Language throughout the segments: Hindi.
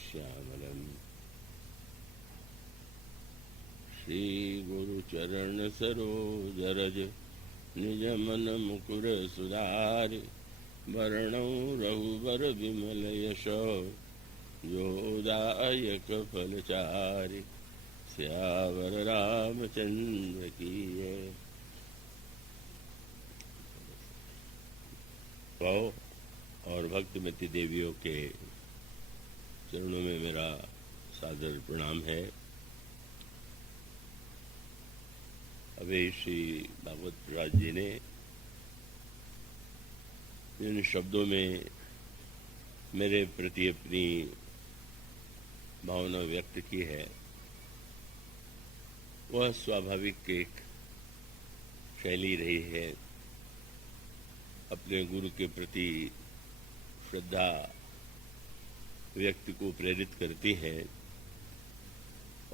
श्यामलम् श्रीगुरुचरण सरोज रज निज मन मुकुर सुधारि वरणौ रघुबर विमल यश जोदायक फलचारि सियावर रामचंद्र की जय। और भक्तिमती देवियों के चरणों में मेरा सादर प्रणाम है। अभी श्री भागवत राज जी ने जिन शब्दों में मेरे प्रति अपनी भावना व्यक्त की है वह स्वाभाविक एक शैली रही है। अपने गुरु के प्रति श्रद्धा व्यक्ति को प्रेरित करती है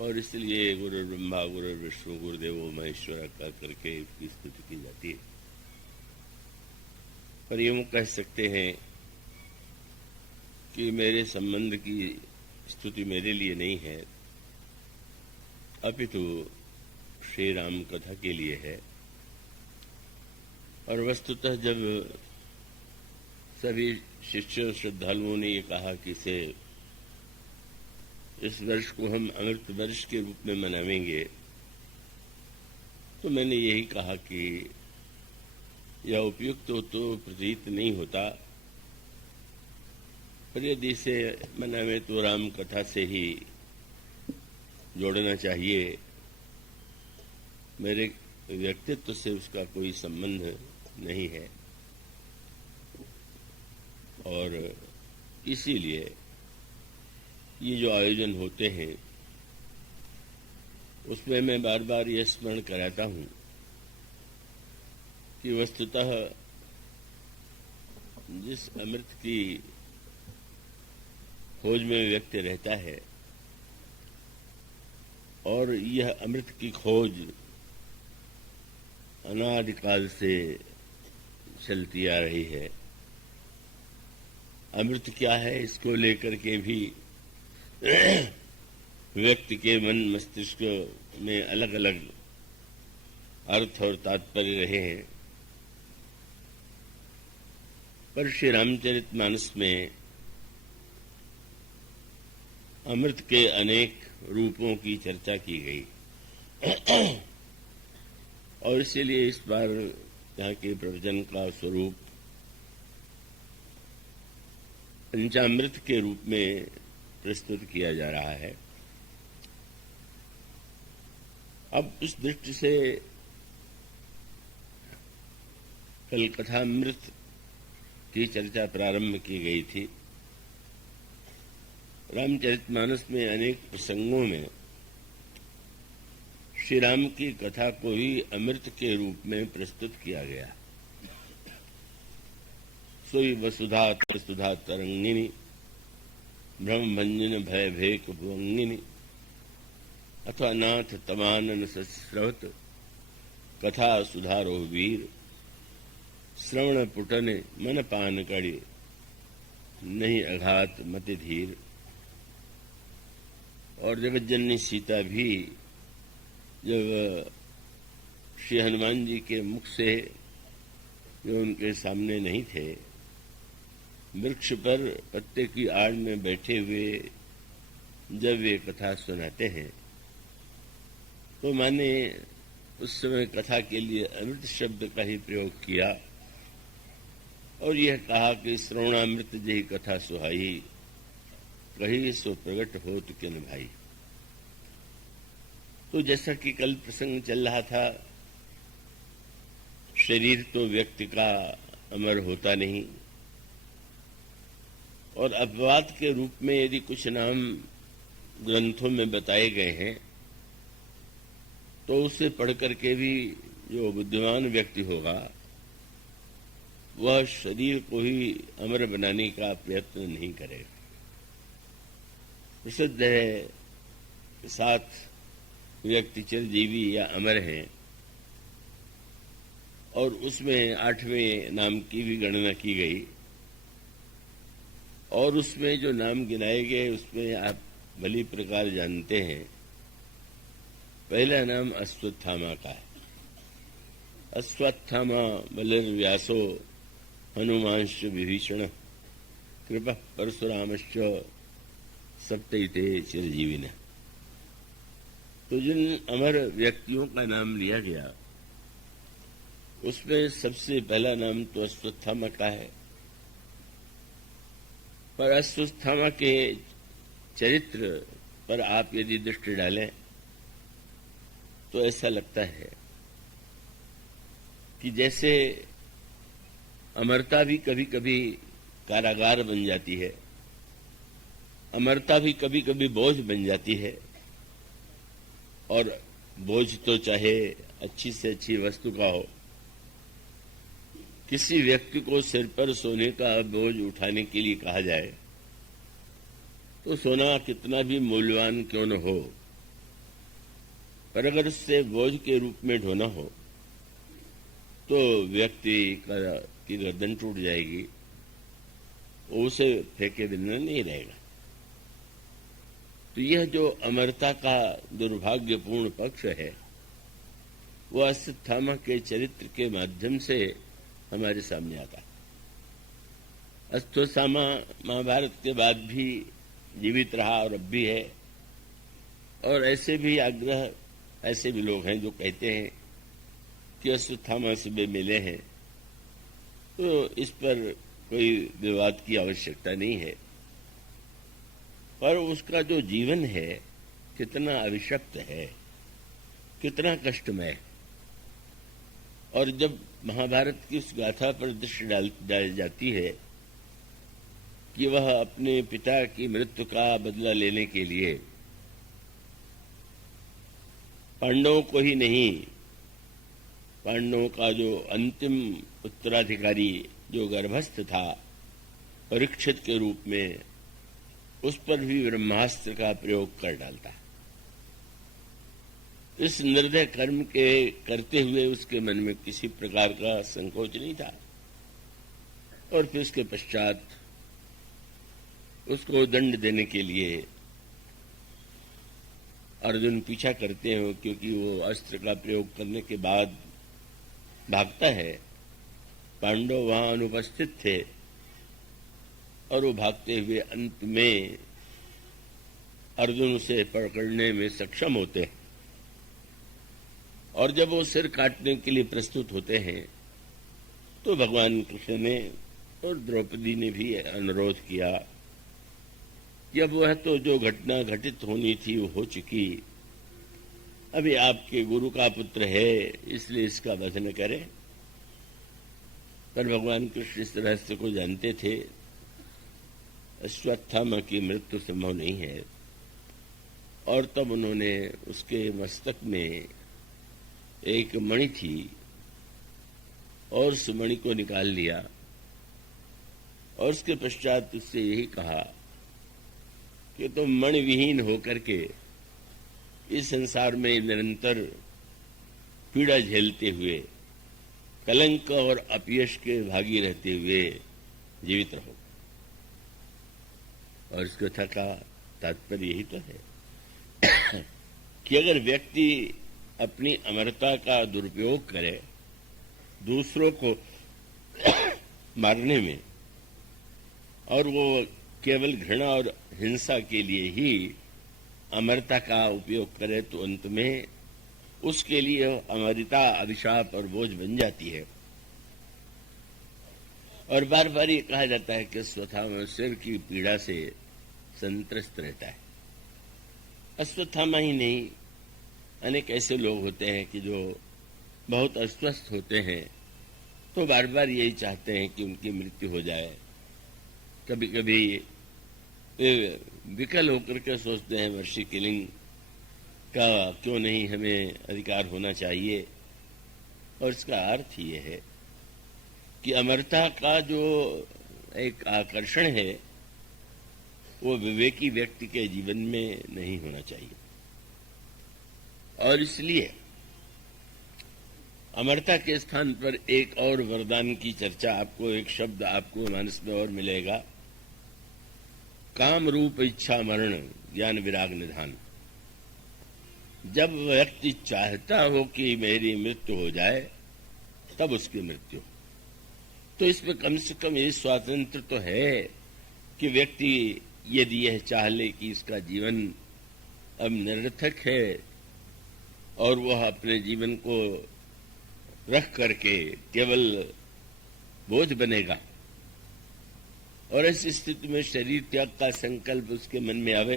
और इसलिए गुरु ब्रह्मा गुरु विष्णु गुरुदेवो महेश्वर का करके इसकी स्तुति की जाती है। पर यूं कह सकते हैं कि मेरे संबंध की स्तुति मेरे लिए नहीं है, अपितु श्री राम कथा के लिए है। और वस्तुतः जब सभी शिष्यों श्रद्धालुओं ने ये कहा कि इस वर्ष को हम अमृत वर्ष के रूप में मनावेंगे, तो मैंने यही कहा कि यह उपयुक्त तो प्रतीत नहीं होता, पर यदि इसे मनावे तो राम कथा से ही जोड़ना चाहिए। मेरे व्यक्तित्व से उसका कोई संबंध नहीं है और इसीलिए ये जो आयोजन होते हैं उसमें मैं बार बार ये स्मरण कराता हूं कि वस्तुतः जिस अमृत की खोज में व्यक्ति रहता है और यह अमृत की खोज अनादिकाल से चलती आ रही है। अमृत क्या है इसको लेकर के भी व्यक्ति के मन मस्तिष्क में अलग अलग अर्थ और तात्पर्य रहे हैं। पर श्री रामचरितमानस में अमृत के अनेक रूपों की चर्चा की गई और इसीलिए इस बार यहाँ के प्रवचन का स्वरूप पंचामृत के रूप में प्रस्तुत किया जा रहा है। अब उस दृष्टि से कल कथामृत की चर्चा प्रारंभ की गई थी। रामचरितमानस में अनेक प्रसंगों में श्री राम की कथा को ही अमृत के रूप में प्रस्तुत किया गया। सोई वसुधा सुधा तरंगिनी भ्रम भंजन भय भेक भुवंगिनी अथवा नाथ तमानन सस्रवत कथा सुधारो वीर श्रवण पुटने मन पान कड़े नहीं अघात मति धीर। और जगज्जननी सीता भी जब श्री हनुमान जी के मुख से जो उनके सामने नहीं थे, वृक्ष पर पत्ते की आड़ में बैठे हुए जब वे कथा सुनाते हैं तो मैंने उस समय कथा के लिए अमृत शब्द का ही प्रयोग किया और यह कहा कि श्रवणामृत जही कथा सुहाई कही सो प्रगट होत किन भाई। तो जैसा कि कल प्रसंग चल रहा था, शरीर तो व्यक्ति का अमर होता नहीं और अपवाद के रूप में यदि कुछ नाम ग्रंथों में बताए गए हैं तो उसे पढ़ करके भी जो बुद्धिमान व्यक्ति होगा वह शरीर को ही अमर बनाने का प्रयत्न नहीं करेगा। प्रसिद्ध है 7 व्यक्ति चिरजीवी या अमर हैं और उसमें 8वें नाम की भी गणना की गई और उसमें जो नाम गिनाए गए उसमें आप भली प्रकार जानते हैं, पहला नाम अश्वत्थामा का है। अश्वत्थामा बलिर्व्यासो हनुमांश्च विभीषण कृपा परशुरामश्च सप्तैते चिरजीविनः। तो जिन अमर व्यक्तियों का नाम लिया गया उसमें सबसे पहला नाम तो अश्वत्थामा का है। पर अश्वत्थामा के चरित्र पर आप यदि दृष्टि डालें तो ऐसा लगता है कि जैसे अमरता भी कभी कभी कारागार बन जाती है, अमरता भी कभी कभी बोझ बन जाती है। और बोझ तो चाहे अच्छी से अच्छी वस्तु का हो, किसी व्यक्ति को सिर पर सोने का बोझ उठाने के लिए कहा जाए तो सोना कितना भी मूल्यवान क्यों न हो, पर अगर उससे बोझ के रूप में ढोना हो तो व्यक्ति की गर्दन टूट जाएगी, उसे फेंके बिना नहीं रहेगा। तो यह जो अमरता का दुर्भाग्यपूर्ण पक्ष है वह अश्वत्थामा के चरित्र के माध्यम से हमारे सामने आता है। अश्वत्थामा महाभारत के बाद भी जीवित रहा और अब भी है। और ऐसे भी लोग हैं जो कहते हैं कि अश्वत्थामा से वे मिले हैं, तो इस पर कोई विवाद की आवश्यकता नहीं है। पर उसका जो जीवन है कितना अभिशप्त है, कितना कष्टमय। और जब महाभारत की उस गाथा पर दृष्टि डाली जाती है कि वह अपने पिता की मृत्यु का बदला लेने के लिए पांडवों को ही नहीं, पांडवों का जो अंतिम उत्तराधिकारी जो गर्भस्थ था परीक्षित के रूप में, उस पर भी ब्रह्मास्त्र का प्रयोग कर डालता है। इस निर्दय कर्म के करते हुए उसके मन में किसी प्रकार का संकोच नहीं था। और फिर उसके पश्चात उसको दंड देने के लिए अर्जुन पीछा करते हो, क्योंकि वो अस्त्र का प्रयोग करने के बाद भागता है। पांडव वहां अनुपस्थित थे और वो भागते हुए अंत में अर्जुन उसे पकड़ने में सक्षम होते हैं। और जब वो सिर काटने के लिए प्रस्तुत होते हैं तो भगवान कृष्ण ने और द्रौपदी ने भी अनुरोध किया कि अब वह तो जो घटना घटित होनी थी वो हो चुकी, अभी आपके गुरु का पुत्र है इसलिए इसका वध न करें। पर भगवान कृष्ण इस रहस्य को जानते थे, अश्वत्थामा की मृत्यु संभव नहीं है। और तब उन्होंने उसके मस्तक में एक मणि थी और उस मणि को निकाल लिया और उसके पश्चात उससे यही कहा कि तुम मणि विहीन होकर के इस संसार में निरंतर पीड़ा झेलते हुए कलंक और अपयश के भागी रहते हुए जीवित रहो। और इस कथा का तात्पर्य यही तो है कि अगर व्यक्ति अपनी अमरता का दुरुपयोग करे दूसरों को मारने में, और वो केवल घृणा और हिंसा के लिए ही अमरता का उपयोग करे, तो अंत में उसके लिए अमरता अभिशाप और बोझ बन जाती है। और बार बार ये कहा जाता है कि अश्वत्थामा सिर की पीड़ा से संत्रस्त रहता है। अश्वत्थामा ही नहीं, अनेक ऐसे लोग होते हैं कि जो बहुत अस्वस्थ होते हैं तो बार बार यही चाहते हैं कि उनकी मृत्यु हो जाए। कभी कभी विकल होकर के सोचते हैं मर्सी किलिंग का क्यों नहीं हमें अधिकार होना चाहिए। और इसका अर्थ ये है कि अमरता का जो एक आकर्षण है वो विवेकी व्यक्ति के जीवन में नहीं होना चाहिए। और इसलिए अमरता के स्थान पर एक और वरदान की चर्चा, आपको एक शब्द आपको मानस में और मिलेगा, काम रूप इच्छा मरण ज्ञान विराग निधान। जब व्यक्ति चाहता हो कि मेरी मृत्यु हो जाए तब उसकी मृत्यु। तो इसमें कम से कम ये स्वातंत्र तो है कि व्यक्ति यदि यह चाह ले कि इसका जीवन अब निरर्थक है और वह अपने जीवन को रख करके केवल बोझ बनेगा, और ऐसी स्थिति में शरीर त्याग का संकल्प उसके मन में आवे।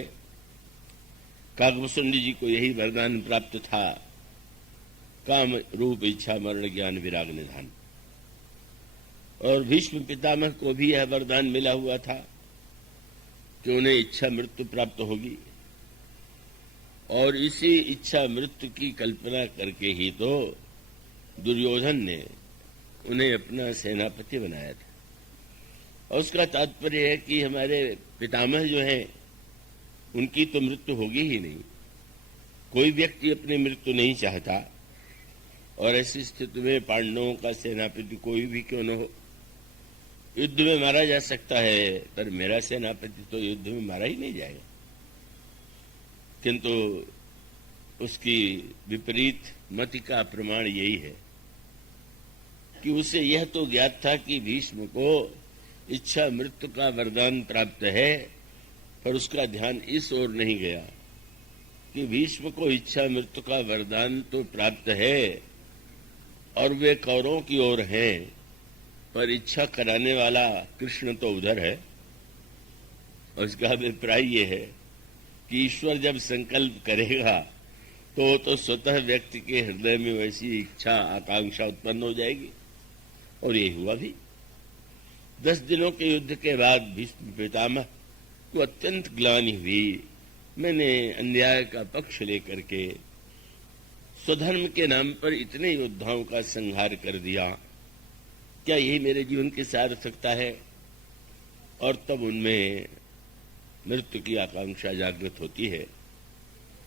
काकभूषुंडी जी को यही वरदान प्राप्त था, काम रूप इच्छा मरण ज्ञान विराग निधान। और भीष्म पितामह को भी यह वरदान मिला हुआ था कि उन्हें इच्छा मृत्यु प्राप्त होगी, और इसी इच्छा मृत्यु की कल्पना करके ही तो दुर्योधन ने उन्हें अपना सेनापति बनाया था। और उसका तात्पर्य है कि हमारे पितामह जो हैं उनकी तो मृत्यु होगी ही नहीं। कोई व्यक्ति अपनी मृत्यु नहीं चाहता, और ऐसी स्थिति में पांडवों का सेनापति कोई भी क्यों न हो, युद्ध में मारा जा सकता है, पर मेरा सेनापति तो युद्ध में मारा ही नहीं जाएगा। किंतु उसकी विपरीत मति का प्रमाण यही है कि उसे यह तो ज्ञात था कि भीष्म को इच्छा मृत्यु का वरदान प्राप्त है, पर उसका ध्यान इस ओर नहीं गया कि भीष्म को इच्छा मृत्यु का वरदान तो प्राप्त है और वे कौरवों की ओर हैं, पर इच्छा कराने वाला कृष्ण तो उधर है। और इसका अभिप्राय ये है कि ईश्वर जब संकल्प करेगा तो स्वतः व्यक्ति के हृदय में वैसी इच्छा आकांक्षा उत्पन्न हो जाएगी, और यही हुआ भी। 10 दिनों के युद्ध के बाद भीष्म पितामह को अत्यंत ग्लानि हुई। मैंने अन्याय का पक्ष लेकर के स्वधर्म के नाम पर इतने योद्धाओं का संहार कर दिया, क्या यही मेरे जीवन की सार्थकता है? और तब उनमें मृत्यु की आकांक्षा जागृत होती है।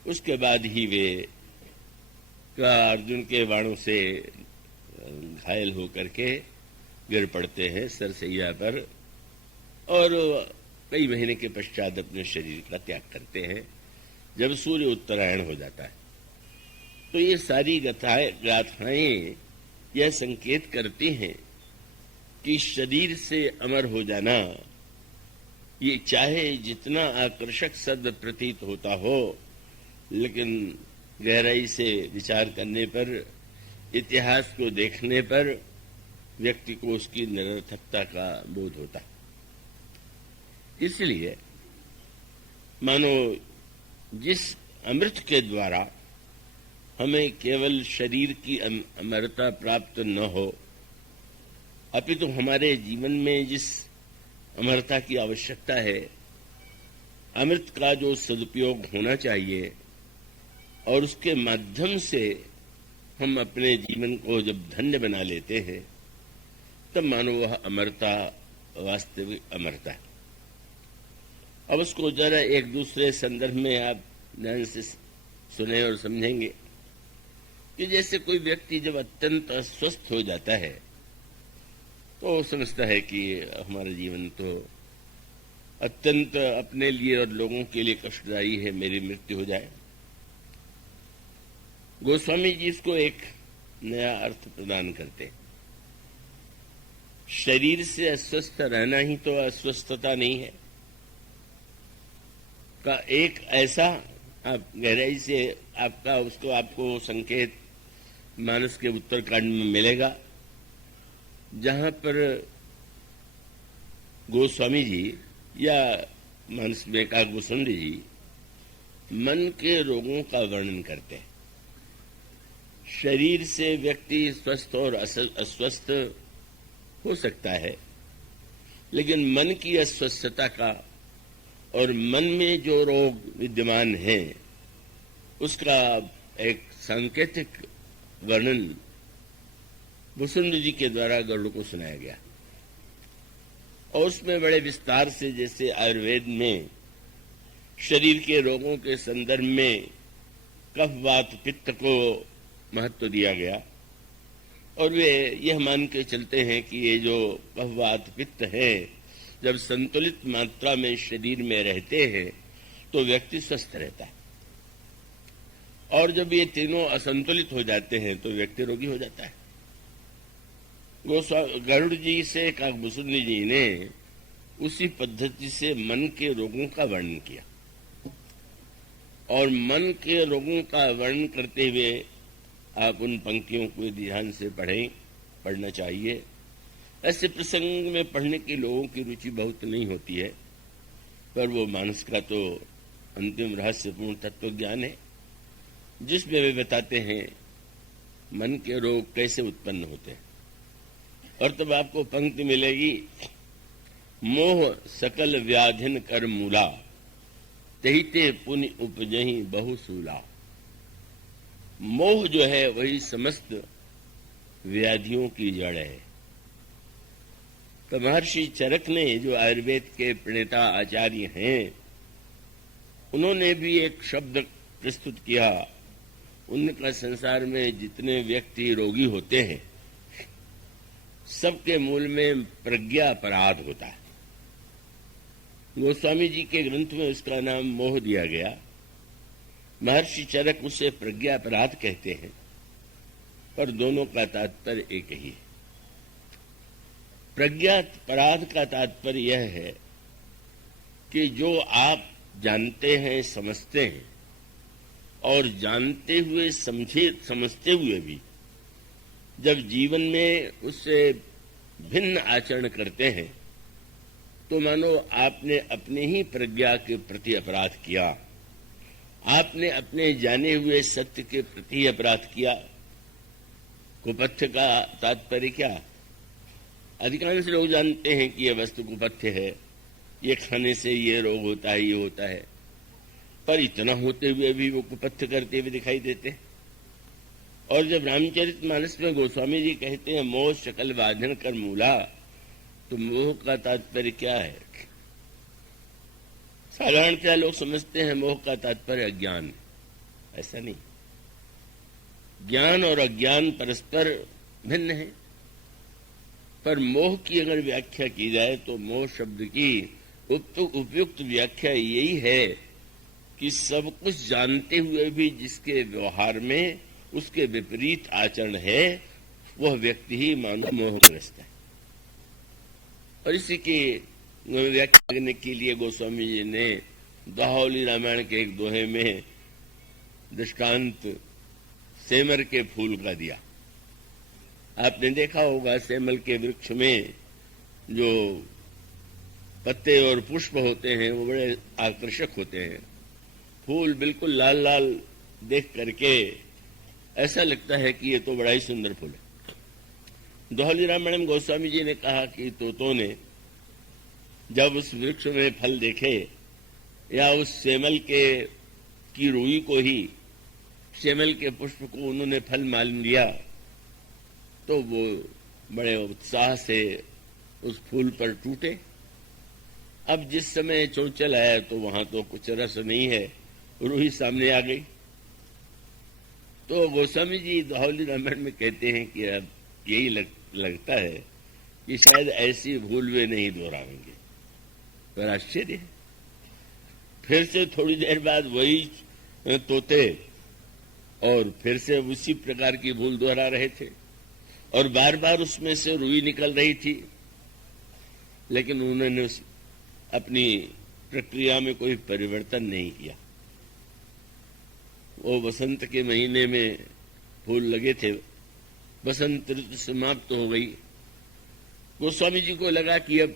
उसके बाद ही वे अर्जुन के बाणों से घायल होकर के गिर पड़ते हैं सरसैया पर, और कई महीने के पश्चात अपने शरीर का त्याग करते हैं जब सूर्य उत्तरायण हो जाता है। तो ये सारी गाथाएं यह संकेत करती हैं कि शरीर से अमर हो जाना, ये चाहे जितना आकर्षक सद प्रतीत होता हो, लेकिन गहराई से विचार करने पर, इतिहास को देखने पर व्यक्ति को उसकी निरर्थकता का बोध होता है। इसलिए मानो जिस अमृत के द्वारा हमें केवल शरीर की अमरता प्राप्त न हो, अपितु हमारे जीवन में जिस अमरता की आवश्यकता है, अमृत का जो सदुपयोग होना चाहिए, और उसके माध्यम से हम अपने जीवन को जब धन्य बना लेते हैं, तब मानो वह अमरता वास्तविक अमरता है। अब उसको जरा एक दूसरे संदर्भ में आप ध्यान से सुने और समझेंगे कि जैसे कोई व्यक्ति जब अत्यंत अस्वस्थ हो जाता है तो समझता है कि हमारा जीवन तो अत्यंत अपने लिए और लोगों के लिए कष्टदायी है, मेरी मृत्यु हो जाए। गोस्वामी जी इसको एक नया अर्थ प्रदान करते हैं। शरीर से अस्वस्थ रहना ही तो अस्वस्थता नहीं है का एक ऐसा, आप गहराई से आपका उसको आपको संकेत मानस के उत्तरकांड में मिलेगा, जहां पर गोस्वामी जी या मानस में काकभूषुंडी जी मन के रोगों का वर्णन करते हैं। शरीर से व्यक्ति स्वस्थ और अस्वस्थ हो सकता है, लेकिन मन की अस्वस्थता का और मन में जो रोग विद्यमान है उसका एक सांकेतिक वर्णन भूषुंडी जी के द्वारा गरुड़ को सुनाया गया, और उसमें बड़े विस्तार से, जैसे आयुर्वेद में शरीर के रोगों के संदर्भ में कफ वात पित्त को महत्व दिया गया, और वे यह मान के चलते हैं कि ये जो कफ वात पित्त है जब संतुलित मात्रा में शरीर में रहते हैं तो व्यक्ति स्वस्थ रहता है, और जब ये तीनों असंतुलित हो जाते हैं तो व्यक्ति रोगी हो जाता है। गरुड़ जी से काकभूषुंडी जी ने उसी पद्धति से मन के रोगों का वर्णन किया, और मन के रोगों का वर्णन करते हुए आप उन पंक्तियों को ध्यान से पढ़ना चाहिए। ऐसे प्रसंग में पढ़ने की लोगों की रुचि बहुत नहीं होती है, पर वो मानस का तो अंतिम रहस्यपूर्ण तत्व ज्ञान है, जिसमें वे बताते हैं मन के रोग कैसे उत्पन्न होते हैं। और तब आपको पंक्ति मिलेगी, मोह सकल व्याधिन कर मूला, तहिते पुण्य उपजहि बहु सूला। मोह जो है वही समस्त व्याधियों की जड़ है। तो महर्षि चरक ने, जो आयुर्वेद के प्रणेता आचार्य हैं, उन्होंने भी एक शब्द प्रस्तुत किया। उनका संसार में जितने व्यक्ति रोगी होते हैं सबके मूल में प्रज्ञा अपराध होता है। गोस्वामी जी के ग्रंथ में उसका नाम मोह दिया गया। महर्षि चरक उसे प्रज्ञा अपराध कहते हैं, पर दोनों का तात्पर्य एक ही है। प्रज्ञा अपराध का तात्पर्य यह है कि जो आप जानते हैं, समझते हैं, और जानते हुए समझते हुए भी जब जीवन में उससे भिन्न आचरण करते हैं तो मानो आपने अपनी ही प्रज्ञा के प्रति अपराध किया, आपने अपने जाने हुए सत्य के प्रति अपराध किया। कुपथ्य का तात्पर्य क्या? अधिकांश लोग जानते हैं कि यह वस्तु कुपथ्य है, ये खाने से ये रोग होता है, ये होता है, पर इतना होते हुए भी वो कुपथ्य करते हुए दिखाई देते हैं। और जब रामचरितमानस में गोस्वामी जी कहते हैं मोह शकल बांधन कर मूला, तो मोह का तात्पर्य क्या है? साधारणतः लोग समझते हैं मोह का तात्पर्य अज्ञान। ऐसा नहीं, ज्ञान और अज्ञान परस्पर भिन्न है। पर मोह की अगर व्याख्या की जाए तो मोह शब्द की उपयुक्त व्याख्या यही है कि सब कुछ जानते हुए भी जिसके व्यवहार में उसके विपरीत आचरण है, वह व्यक्ति ही मानो मोहग्रस्त है। और इसी की व्याख्या करने के लिए गोस्वामी जी ने दाहौली रामायण के एक दोहे में दृष्टांत सेमर के फूल का दिया। आपने देखा होगा सेमल के वृक्ष में जो पत्ते और पुष्प होते हैं वो बड़े आकर्षक होते हैं। फूल बिल्कुल लाल लाल देख करके ऐसा लगता है कि ये तो बड़ा ही सुंदर फूल है। दोहली रामायण में गोस्वामी जी ने कहा कि तोतों ने जब उस वृक्ष में फल देखे या उस सेमल की रूई को ही, सेमल के पुष्प को उन्होंने फल मान लिया, तो वो बड़े उत्साह से उस फूल पर टूटे। अब जिस समय चौचल आया तो वहां तो कुछ रस नहीं है, रूही सामने आ गई। तो गोस्वामी जी दाहौली रामायण में कहते हैं कि अब यही लगता है कि शायद ऐसी भूल वे नहीं दोहराएंगे। पर आश्चर्य है, फिर से थोड़ी देर बाद वही तोते और फिर से उसी प्रकार की भूल दोहरा रहे थे और बार बार उसमें से रुई निकल रही थी, लेकिन उन्होंने अपनी प्रक्रिया में कोई परिवर्तन नहीं किया। वो बसंत के महीने में फूल लगे थे, बसंत ऋतु समाप्त हो गई। गोस्वामी जी को लगा कि अब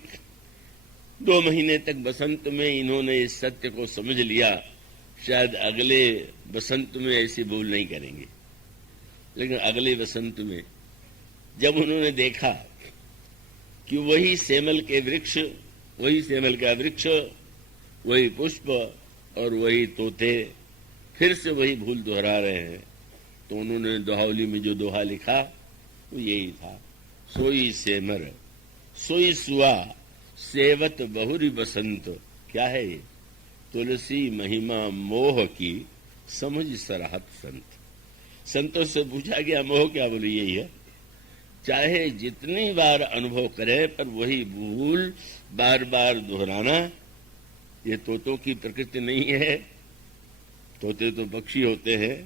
2 महीने तक बसंत में इन्होंने इस सत्य को समझ लिया, शायद अगले बसंत में ऐसी भूल नहीं करेंगे। लेकिन अगले बसंत में जब उन्होंने देखा कि वही सेमल के वृक्ष, वही सेमल का वृक्ष, वही पुष्प और वही तोते फिर से वही भूल दोहरा रहे हैं, तो उन्होंने दोहावली में जो दोहा लिखा वो यही था, सोई सेमर सोई सुआ सेवत बहुरी बसंत। क्या है ये? तुलसी महिमा मोह की समझ सराहत संत। संतों से पूछा गया मोह क्या? बोले यही है, चाहे जितनी बार अनुभव करे पर वही भूल बार बार दोहराना, ये तोतों की प्रकृति नहीं है। तोते तो पक्षी होते हैं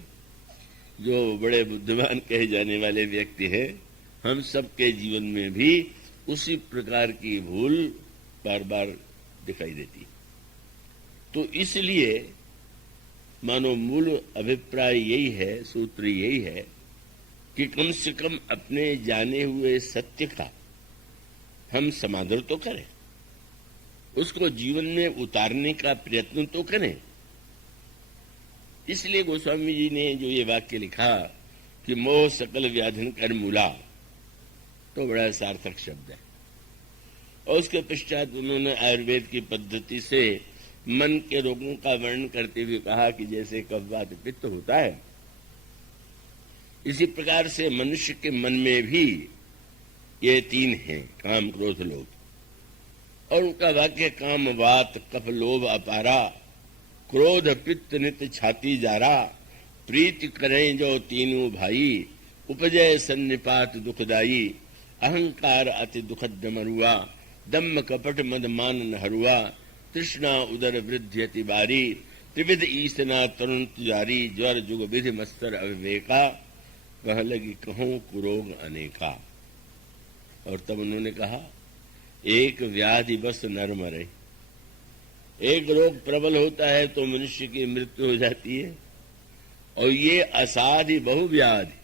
जो बड़े बुद्धिमान कहे जाने वाले व्यक्ति हैं। हम सबके जीवन में भी उसी प्रकार की भूल बार बार दिखाई देती। तो इसलिए मानो मूल अभिप्राय यही है, सूत्र यही है कि कम से कम अपने जाने हुए सत्य का हम समादर तो करें, उसको जीवन में उतारने का प्रयत्न तो करें। इसलिए गोस्वामी जी ने जो ये वाक्य लिखा कि मोह सकल व्याधिन कर मूला, तो बड़ा सार्थक शब्द है। और उसके पश्चात उन्होंने आयुर्वेद की पद्धति से मन के रोगों का वर्णन करते हुए कहा कि जैसे कफ वात पित्त होता है, इसी प्रकार से मनुष्य के मन में भी ये तीन हैं, काम क्रोध लोभ। और उनका वाक्य काम वात कफ लोभ अपारा, क्रोध पित्त नित छाती जारा, प्रीति करें जो तीनों भाई, उपजय सन्निपात दुखदाई, अहंकार अति दुखद मरुआ, दम्म कपट मद मान न हरुआ, तृष्णा उदर वृद्धि अति बारी, त्रिविध ईसना तरुण जारी, ज्वर जुग विधि मस्तर अविवेका, कह लगी कहूं कुरोग अनेका। और तब उन्होंने कहा एक व्याधि बस नर मरे। एक रोग प्रबल होता है तो मनुष्य की मृत्यु हो जाती है, और ये असाधि बहुव्याधि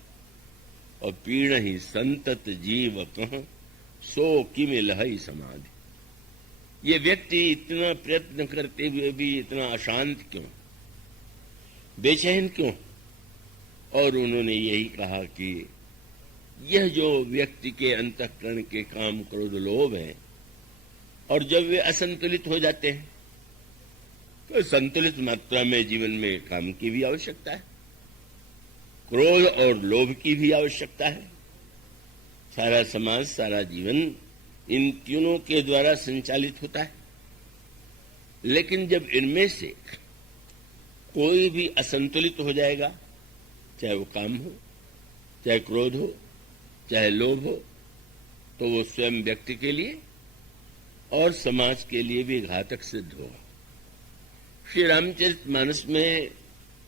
और पीड़ ही संतत जीव कह, सो किम लहई समाधि। ये व्यक्ति इतना प्रयत्न करते हुए भी इतना अशांत क्यों, बेचैन क्यों? और उन्होंने यही कहा कि यह जो व्यक्ति के अंतःकरण के काम क्रोध लोभ हैं, और जब वे असंतुलित हो जाते हैं तो संतुलित मात्रा में जीवन में काम की भी आवश्यकता है, क्रोध और लोभ की भी आवश्यकता है। सारा समाज, सारा जीवन इन तीनों के द्वारा संचालित होता है। लेकिन जब इनमें से कोई भी असंतुलित हो जाएगा, चाहे वो काम हो, चाहे क्रोध हो, चाहे लोभ हो, तो वो स्वयं व्यक्ति के लिए और समाज के लिए भी घातक सिद्ध होगा। श्री रामचरितमानस में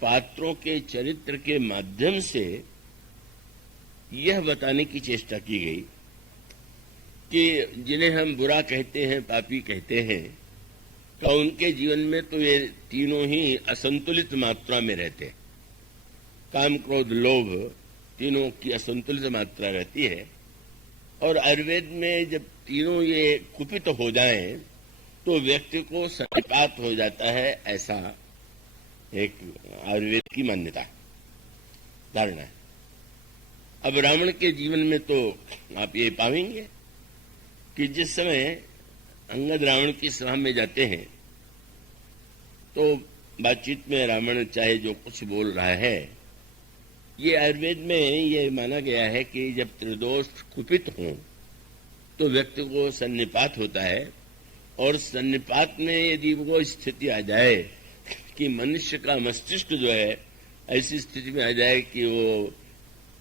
पात्रों के चरित्र के माध्यम से यह बताने की चेष्टा की गई कि जिन्हें हम बुरा कहते हैं, पापी कहते हैं, तो उनके जीवन में तो ये तीनों ही असंतुलित मात्रा में रहते हैं। काम क्रोध लोभ तीनों की असंतुलित मात्रा रहती है। और आयुर्वेद में जब तीनों ये कुपित हो जाएं तो व्यक्ति को सन्निपात हो जाता है, ऐसा एक आयुर्वेद की मान्यता, धारणा है। अब रावण के जीवन में तो आप ये पाएंगे कि जिस समय अंगद रावण की सभा में जाते हैं तो बातचीत में रावण चाहे जो कुछ बोल रहा है, ये आयुर्वेद में ये माना गया है कि जब त्रिदोष कुपित हों तो व्यक्ति को सन्निपात होता है। और सन्निपात में यदि वो स्थिति आ जाए कि मनुष्य का मस्तिष्क जो है ऐसी स्थिति में आ जाए कि वो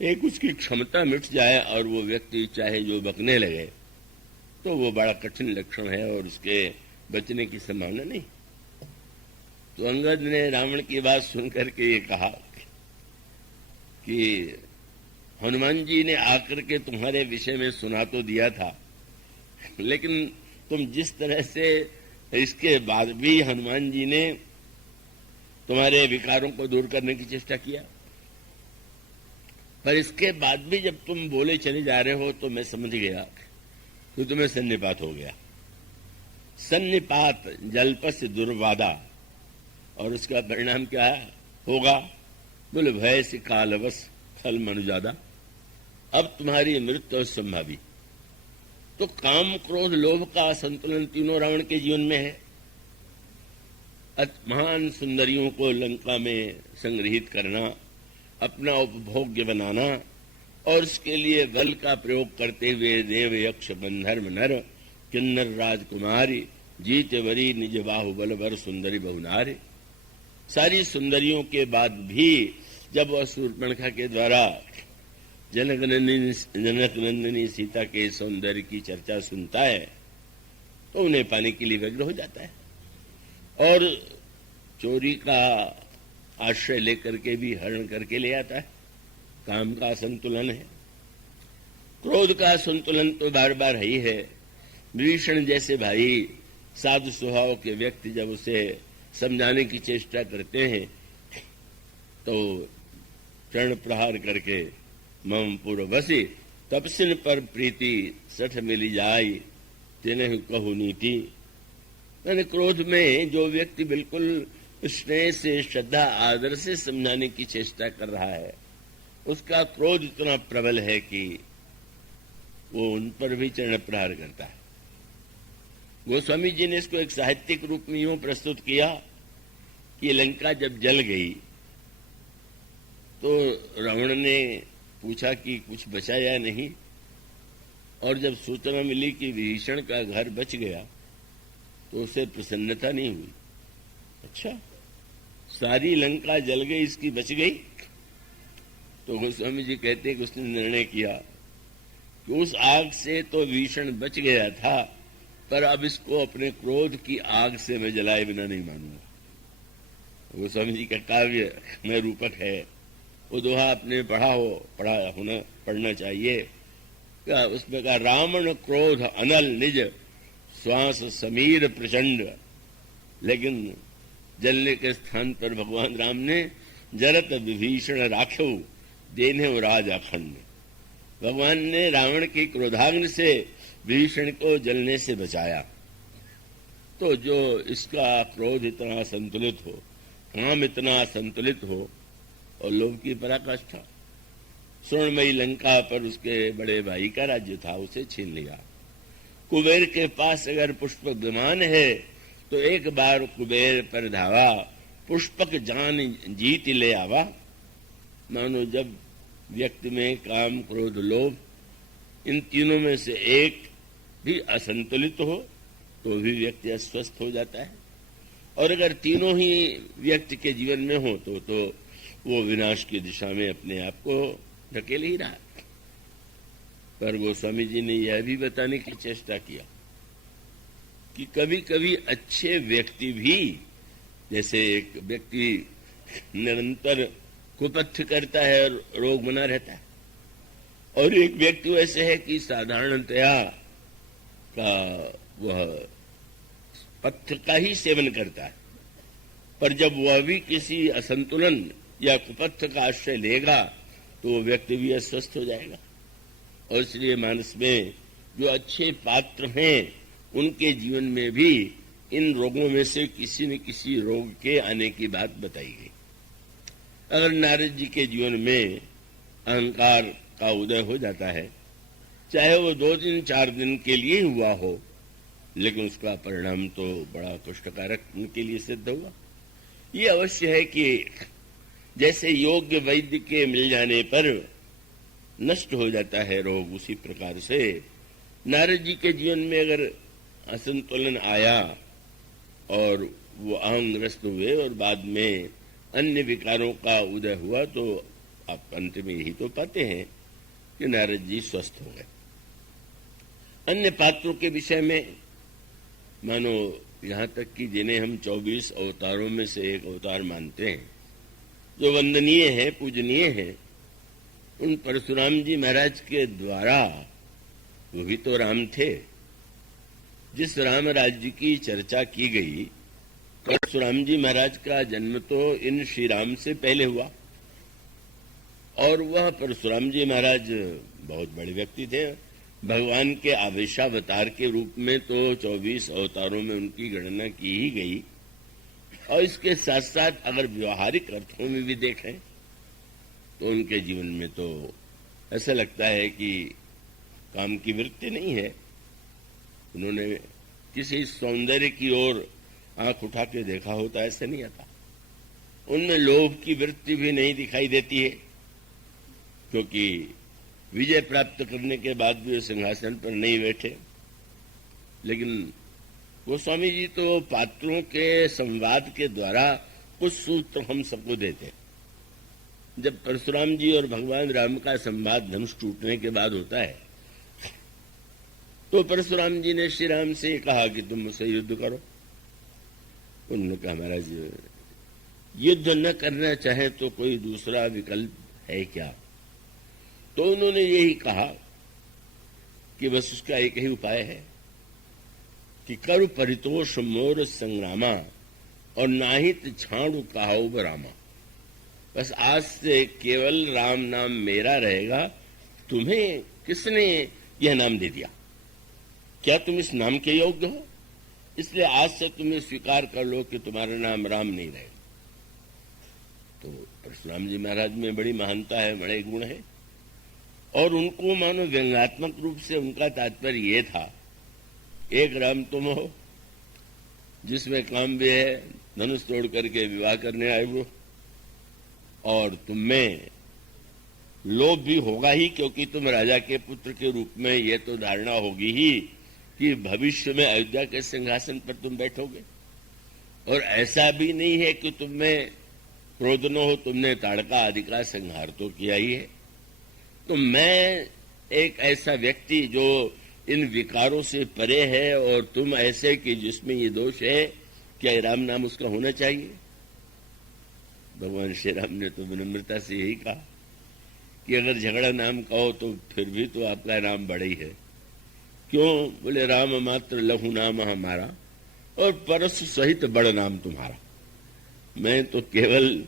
एक उसकी क्षमता मिट जाए और वो व्यक्ति चाहे जो बकने लगे, तो वो बड़ा कठिन लक्षण है और उसके बचने की संभावना नहीं। तो अंगद ने रावण की बात सुनकर के ये कहा कि हनुमान जी ने आकर के तुम्हारे विषय में सुना तो दिया था, लेकिन तुम जिस तरह से इसके बाद भी हनुमान जी ने तुम्हारे विकारों को दूर करने की चेष्टा किया, पर इसके बाद भी जब तुम बोले चले जा रहे हो तो मैं समझ गया कि तुम्हें सन्निपात हो गया। सन्निपात जल्पस दुर्वादा, और उसका परिणाम क्या होगा? बोले भय से कालवश फल मनुजादा, अब तुम्हारी मृत्यु संभावी। तो काम क्रोध लोभ का संतुलन तीनों रावण के जीवन में है। महान सुंदरियों को लंका में संग्रहित करना, अपना उपभोग्य बनाना, और इसके लिए बल का प्रयोग करते हुए देव यक्ष गंधर्व नर किन्नर राजकुमारी जीतवरी निज बाहुबल वर सुंदरी बहुनारी। सारी सुंदरियों के बाद भी जब वह शूर्पणखा के द्वारा जनक नंदिनी सीता के सौंदर्य की चर्चा सुनता है तो उन्हें पाने के लिए व्यग्र हो जाता है, और चोरी का आश्रय लेकर के भी हरण करके ले आता है। काम का असंतुलन है, क्रोध का संतुलन तो बार बार ही है। विभीषण जैसे भाई साधु स्वभाव के व्यक्ति जब उसे समझाने की चेष्टा करते हैं तो चरण प्रहार करके मम पूर्वसी तपसिन पर प्रीति सठ मिली जाई तेने कहू नीति। यानी क्रोध में जो व्यक्ति बिल्कुल स्नेह से, श्रद्धा, आदर से समझाने की चेष्टा कर रहा है, उसका क्रोध इतना प्रबल है कि वो उन पर भी चरण प्रहार करता है। गोस्वामी जी ने इसको एक साहित्यिक रूप में यूं प्रस्तुत किया कि लंका जब जल गई तो रावण ने पूछा कि कुछ बचा या नहीं, और जब सूचना मिली कि विभीषण का घर बच गया तो उसे प्रसन्नता नहीं हुई। अच्छा, सारी लंका जल गई, इसकी बच गई? तो गोस्वामी जी कहते हैं कि उसने निर्णय किया कि उस आग से तो विभीषण बच गया था, पर अब इसको अपने क्रोध की आग से मैं जलाए बिना नहीं मानूंगा। गोस्वामी जी का काव्य में रूपक है, वो दोहा आपने पढ़ना चाहिए। क्या उसमें कहा, रावण क्रोध अनल निज श्वास समीर प्रचंड, लेकिन जलने के स्थान पर भगवान राम ने जरत विभीषण राख्यो देने राज अखंड। भगवान ने रावण की क्रोधाग्नि से विभीषण को जलने से बचाया। तो जो इसका क्रोध इतना संतुलित हो, काम इतना संतुलित हो, और लोभ की पराकाष्ठा। स्वर्णमयी लंका पर उसके बड़े भाई का राज्य था, उसे छीन लिया। कुबेर के पास अगर पुष्पक विमान है तो एक बार कुबेर पर धावा, पुष्पक जान जीत ले आवा। मानो जब व्यक्ति में काम, क्रोध, लोभ, इन तीनों में से एक भी असंतुलित हो तो भी व्यक्ति अस्वस्थ हो जाता है, और अगर तीनों ही व्यक्ति के जीवन में हो तो वो विनाश की दिशा में अपने आप को ढकेल ही रहा। पर गोस्वामी जी ने यह भी बताने की चेष्टा किया कि कभी कभी अच्छे व्यक्ति भी, जैसे एक व्यक्ति निरंतर कुपथ्य करता है और रोग बना रहता है, और एक व्यक्ति वैसे है कि साधारणतया का वह पथ्य का ही सेवन करता है, पर जब वह भी किसी असंतुलन या कुपथ्य का आश्रय लेगा तो वो व्यक्ति भी अस्वस्थ हो जाएगा। और इसलिए मानस में जो अच्छे पात्र हैं उनके जीवन में भी इन रोगों में से किसी न किसी रोग के आने की बात बताई गई। अगर नारद जी के जीवन में अहंकार का उदय हो जाता है, चाहे वो 2 दिन 4 दिन के लिए हुआ हो, लेकिन उसका परिणाम तो बड़ा कष्टकारक उनके लिए सिद्ध होगा। ये अवश्य है कि जैसे योग्य वैद्य के मिल जाने पर नष्ट हो जाता है रोग, उसी प्रकार से नारद जी के जीवन में अगर असंतुलन आया और वो अहंग्रस्त हुए और बाद में अन्य विकारों का उदय हुआ, तो आप अंत में यही तो पाते हैं कि नारद जी स्वस्थ हो गए। अन्य पात्रों के विषय में मानो यहां तक कि जिन्हें हम 24 अवतारों में से एक अवतार मानते हैं, जो वंदनीय है, पूजनीय है, उन परशुराम जी महाराज के द्वारा, वो भी तो राम थे। जिस राम राज्य की चर्चा की गई, परशुराम जी महाराज का जन्म तो इन श्री राम से पहले हुआ, और वह परशुराम जी महाराज बहुत बड़े व्यक्ति थे। भगवान के आवेशावतार के रूप में तो 24 अवतारों में उनकी गणना की ही गई, और इसके साथ साथ अगर व्यवहारिक अर्थों में भी देखें तो उनके जीवन में तो ऐसा लगता है कि काम की वृत्ति नहीं है। उन्होंने किसी सौंदर्य की ओर आंख उठा के देखा होता, ऐसा नहीं आता। उनमें लोभ की वृत्ति भी नहीं दिखाई देती है, क्योंकि विजय प्राप्त करने के बाद भी वे सिंहासन पर नहीं बैठे। लेकिन गोस्वामी जी तो पात्रों के संवाद के द्वारा कुछ सूत्र हम सबको देते। जब परशुराम जी और भगवान राम का संवाद धनुष टूटने के बाद होता है, तो परशुराम जी ने श्री राम से कहा कि तुम मुझसे युद्ध करो। उन्होंने कहा महाराज, युद्ध न करना चाहे तो कोई दूसरा विकल्प है क्या? तो उन्होंने यही कहा कि बस उसका एक ही उपाय है कि करु परितोष मोर संग्रामा और नाहित छाणु कहाऊ रामा। बस आज से केवल राम नाम मेरा रहेगा। तुम्हें किसने यह नाम दे दिया? क्या तुम इस नाम के योग्य हो? इसलिए आज से तुम्हें स्वीकार कर लो कि तुम्हारा नाम राम नहीं रहेगा। तो परशुराम जी महाराज में बड़ी महानता है, बड़े गुण है, और उनको मानो व्यंग्यात्मक रूप से उनका तात्पर्य ये था, एक राम तुम हो जिसमें काम भी है, धनुष तोड़ करके विवाह करने आए हो, और तुम में लोभ भी होगा ही, क्योंकि तुम राजा के पुत्र के रूप में ये तो धारणा होगी ही कि भविष्य में अयोध्या के सिंहासन पर तुम बैठोगे। और ऐसा भी नहीं है कि तुम में क्रोध न हो, तुमने ताड़का आदि का संहार तो किया ही है। तो मैं एक ऐसा व्यक्ति जो इन विकारों से परे है, और तुम ऐसे कि जिसमें ये दोष है, क्या राम नाम उसका होना चाहिए? भगवान श्री राम ने तो विनम्रता से यही कहा कि अगर झगड़ा नाम कहो तो फिर भी तो आपका नाम बड़ा ही है। क्यों? बोले राम मात्र लघु नाम हमारा और परस सहित बड़ नाम तुम्हारा। मैं तो केवल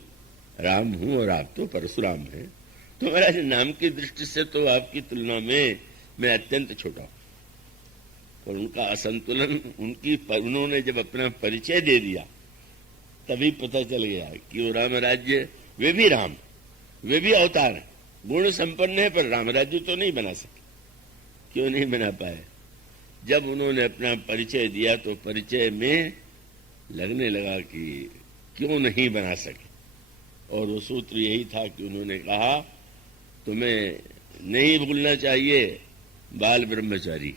राम हूं और आप तो परशुराम हैं। तो महाराज, नाम की दृष्टि से तो आपकी तुलना में मैं अत्यंत छोटा हूं। और उनका असंतुलन, उन्होंने जब अपना परिचय दे दिया तभी पता चल गया कि वो राम राज्य, वे भी राम, वे भी अवतार हैं, गुण संपन्न है, पर राम राज्य तो नहीं बना सके। क्यों नहीं बना पाए? जब उन्होंने अपना परिचय दिया तो परिचय में लगने लगा कि क्यों नहीं बना सके। और वो सूत्र यही था कि उन्होंने कहा, तुम्हें नहीं भूलना चाहिए बाल ब्रह्मचारी,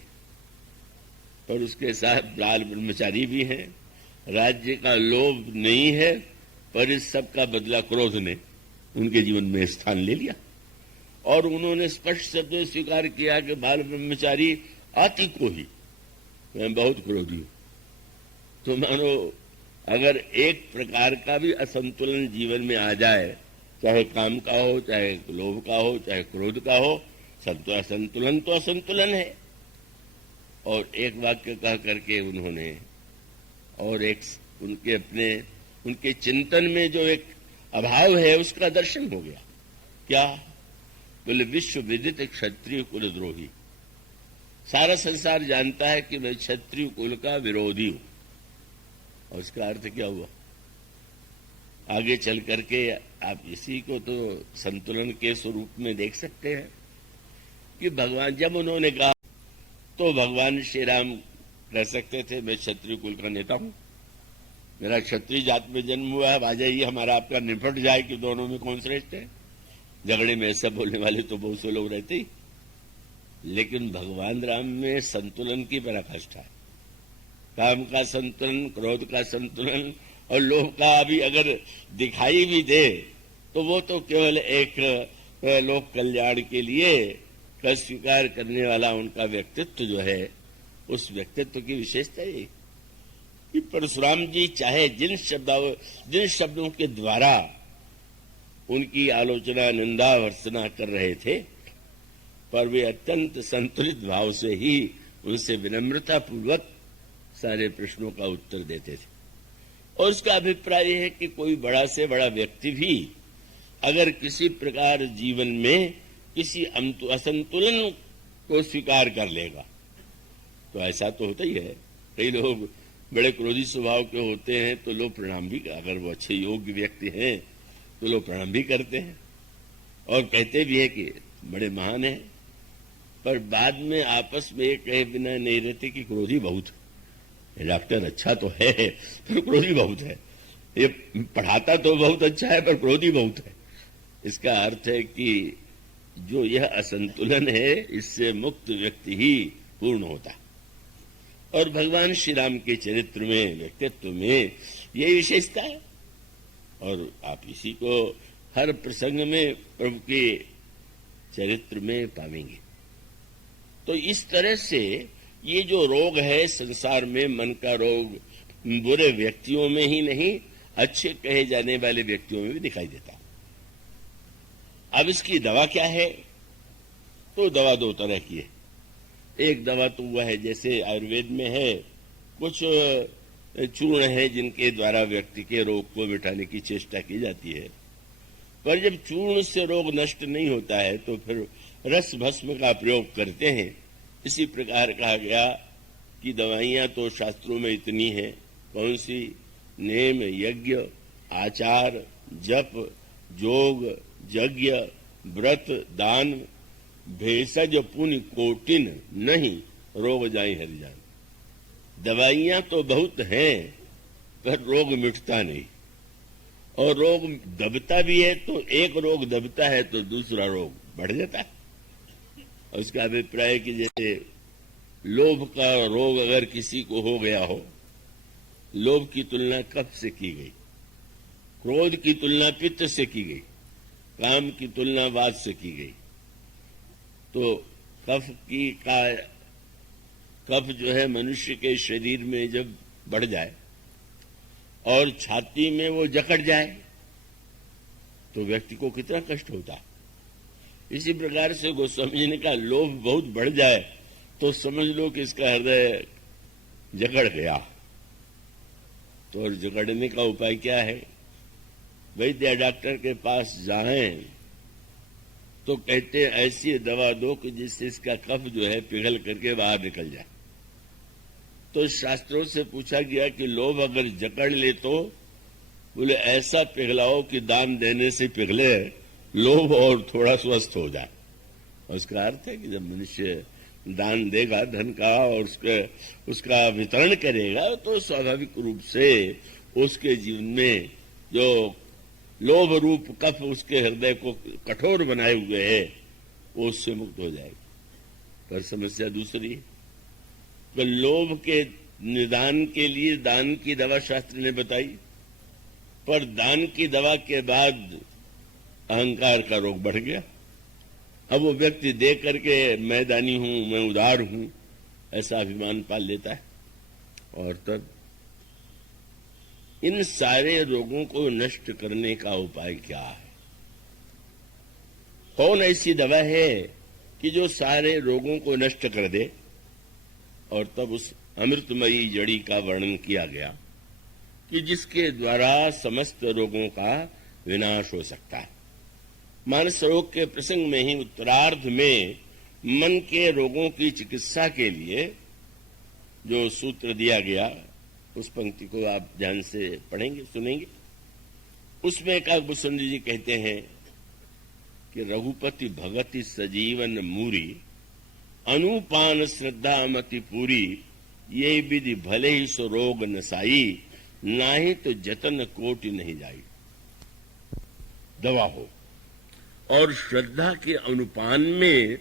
पर उसके साथ बाल ब्रह्मचारी भी हैं। राज्य का लोभ नहीं है, पर इस सब का बदला क्रोध ने उनके जीवन में स्थान ले लिया। और उन्होंने स्पष्ट शब्द में स्वीकार किया कि बाल ब्रह्मचारी अति को ही, मैं बहुत क्रोधी हूं। तो मानो अगर एक प्रकार का भी असंतुलन जीवन में आ जाए, चाहे काम का हो, चाहे लोभ का हो, चाहे क्रोध का हो, असंतुलन तो असंतुलन है। और एक वाक्य कह करके उन्होंने, और एक उनके चिंतन में जो एक अभाव है उसका दर्शन हो गया। क्या? बोले विश्व विदित क्षत्रिय कुलद्रोही। सारा संसार जानता है कि मैं क्षत्रिय कुल का विरोधी हूं। और इसका अर्थ क्या हुआ? आगे चल करके आप इसी को तो संतुलन के स्वरूप में देख सकते हैं कि भगवान, जब उन्होंने कहा तो भगवान श्री राम कह सकते थे मैं क्षत्रिय कुल का नेता हूं, मेरा क्षत्रिय जात में जन्म हुआ है, आ जाइए हमारा आपका निपट जाए कि दोनों में कौन श्रेष्ठ है। झगड़े में ऐसा बोलने वाले तो बहुत से लोग रहते ही, लेकिन भगवान राम में संतुलन की पराकाष्ठा है। काम का संतुलन, क्रोध का संतुलन और लोभ का भी अगर दिखाई भी दे तो वो तो केवल एक लोक कल्याण के लिए का स्वीकार करने वाला उनका व्यक्तित्व जो है, उस व्यक्तित्व की विशेषता है कि परशुराम जी चाहे जिन शब्दों के द्वारा उनकी आलोचना, निंदा, भर्त्सना कर रहे थे, पर वे अत्यंत संतुलित भाव से ही उनसे विनम्रता पूर्वक सारे प्रश्नों का उत्तर देते थे। और उसका अभिप्राय है कि कोई बड़ा से बड़ा व्यक्ति भी अगर किसी प्रकार जीवन में किसी असंतुलन को स्वीकार कर लेगा, तो ऐसा तो होता ही है। कई लोग बड़े क्रोधी स्वभाव के होते हैं तो लोग प्रणाम भी, अगर वो अच्छे योग्य व्यक्ति हैं तो लोग प्रणाम भी करते हैं और कहते भी हैं कि बड़े महान हैं, पर बाद में आपस में ये कहे बिना नहीं रहते कि क्रोधी बहुत है। डॉक्टर अच्छा तो है पर क्रोधी बहुत है, ये पढ़ाता तो बहुत अच्छा है पर क्रोधी बहुत है। इसका अर्थ है कि जो यह असंतुलन है, इससे मुक्त व्यक्ति ही पूर्ण होता है। और भगवान श्री राम के चरित्र में, व्यक्तित्व में यही विशेषता है। और आप इसी को हर प्रसंग में प्रभु के चरित्र में पावेंगे। तो इस तरह से ये जो रोग है संसार में, मन का रोग, बुरे व्यक्तियों में ही नहीं, अच्छे कहे जाने वाले व्यक्तियों में भी दिखाई देता। अब इसकी दवा क्या है? तो दवा दो तरह की है। एक दवा तो वह है जैसे आयुर्वेद में है, कुछ चूर्ण है जिनके द्वारा व्यक्ति के रोग को मिटाने की चेष्टा की जाती है। पर जब चूर्ण से रोग नष्ट नहीं होता है तो फिर रस भस्म का प्रयोग करते हैं। इसी प्रकार कहा गया कि दवाइयां तो शास्त्रों में इतनी हैं, कौन सी? नेम, यज्ञ, आचार, जप, जोग, यज्ञ, व्रत, दान, भेषज पुण्य कोटिन नहीं, रोग जाई हरि जान। दवाइयां तो बहुत हैं पर रोग मिटता नहीं, और रोग दबता भी है। तो एक रोग दबता है तो दूसरा रोग बढ़ जाता है। उसका अभिप्राय कि जैसे लोभ का रोग अगर किसी को हो गया हो, लोभ की तुलना कफ से की गई, क्रोध की तुलना पित्त से की गई, काम की तुलना वात से की गई, तो कफ जो है मनुष्य के शरीर में जब बढ़ जाए और छाती में वो जकड़ जाए तो व्यक्ति को कितना कष्ट होता है। इसी प्रकार से गोस्वामी जी ने कहा लोभ बहुत बढ़ जाए तो समझ लो कि इसका हृदय जकड़ गया। तो और जकड़ने का उपाय क्या है? वैद्य डॉक्टर के पास जाएं तो कहते हैं ऐसी दवा दो कि जिससे इसका कफ जो है पिघल करके बाहर निकल जाए। तो शास्त्रों से पूछा गया कि लोभ अगर जकड़ ले तो बोले ऐसा पिघलाओ कि दान देने से पिघले लोभ और थोड़ा स्वस्थ हो जाए। उसका अर्थ है कि जब मनुष्य दान देगा धन का और उसका वितरण करेगा तो स्वाभाविक रूप से उसके जीवन में जो लोभ रूप कफ उसके हृदय को कठोर बनाए हुए है वो उससे मुक्त हो जाएगा। पर समस्या दूसरी, तो लोभ के निदान के लिए दान की दवा शास्त्र ने बताई, पर दान की दवा के बाद अहंकार का रोग बढ़ गया। अब वो व्यक्ति दे करके मैं दानी हूं, मैं उदार हूं, ऐसा अभिमान पाल लेता है। और तब इन सारे रोगों को नष्ट करने का उपाय क्या है? कौन ऐसी दवा है कि जो सारे रोगों को नष्ट कर दे? और तब उस अमृतमयी जड़ी का वर्णन किया गया कि जिसके द्वारा समस्त रोगों का विनाश हो सकता है। मानस रोग के प्रसंग में ही उत्तरार्ध में मन के रोगों की चिकित्सा के लिए जो सूत्र दिया गया, उस पंक्ति को आप ध्यान से पढ़ेंगे, सुनेंगे। उसमें काकभूषण जी कहते हैं कि रघुपति भगति सजीवन मूरी, अनुपान श्रद्धा मति पूरी, ये विधि भले ही सो रोग नसाई, नाही तो जतन कोटि नहीं जाई। दवा हो और श्रद्धा के अनुपान में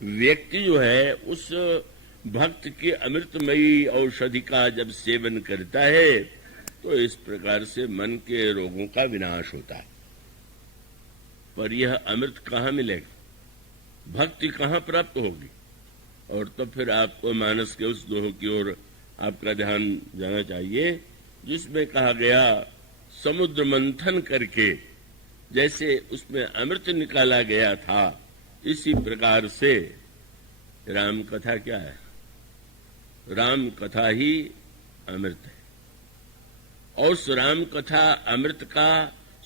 व्यक्ति जो है उस भक्त के अमृतमयी औषधि का जब सेवन करता है तो इस प्रकार से मन के रोगों का विनाश होता है। पर यह अमृत कहाँ मिलेगा? भक्ति कहाँ प्राप्त होगी? और तब फिर आपको मानस के उस दोह की ओर आपका ध्यान जाना चाहिए जिसमें कहा गया समुद्र मंथन करके जैसे उसमें अमृत निकाला गया था, इसी प्रकार से राम कथा क्या है? राम कथा ही अमृत है। और उस राम कथा अमृत का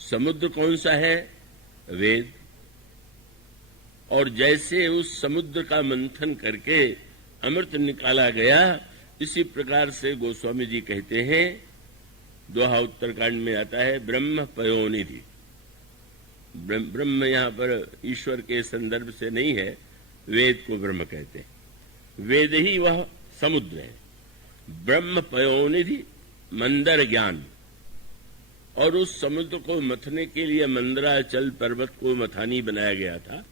समुद्र कौन सा है? वेद। और जैसे उस समुद्र का मंथन करके अमृत निकाला गया, इसी प्रकार से गोस्वामी जी कहते हैं, दोहा उत्तरकांड में आता है, ब्रह्म पयोनिधि। ब्रह्म यहां पर ईश्वर के संदर्भ से नहीं है, वेद को ब्रह्म कहते हैं। वेद ही वह समुद्र है। ब्रह्म पयोनिधि मंदर ज्ञान। और उस समुद्र को मथने के लिए मंदराचल पर्वत को मथानी बनाया गया था।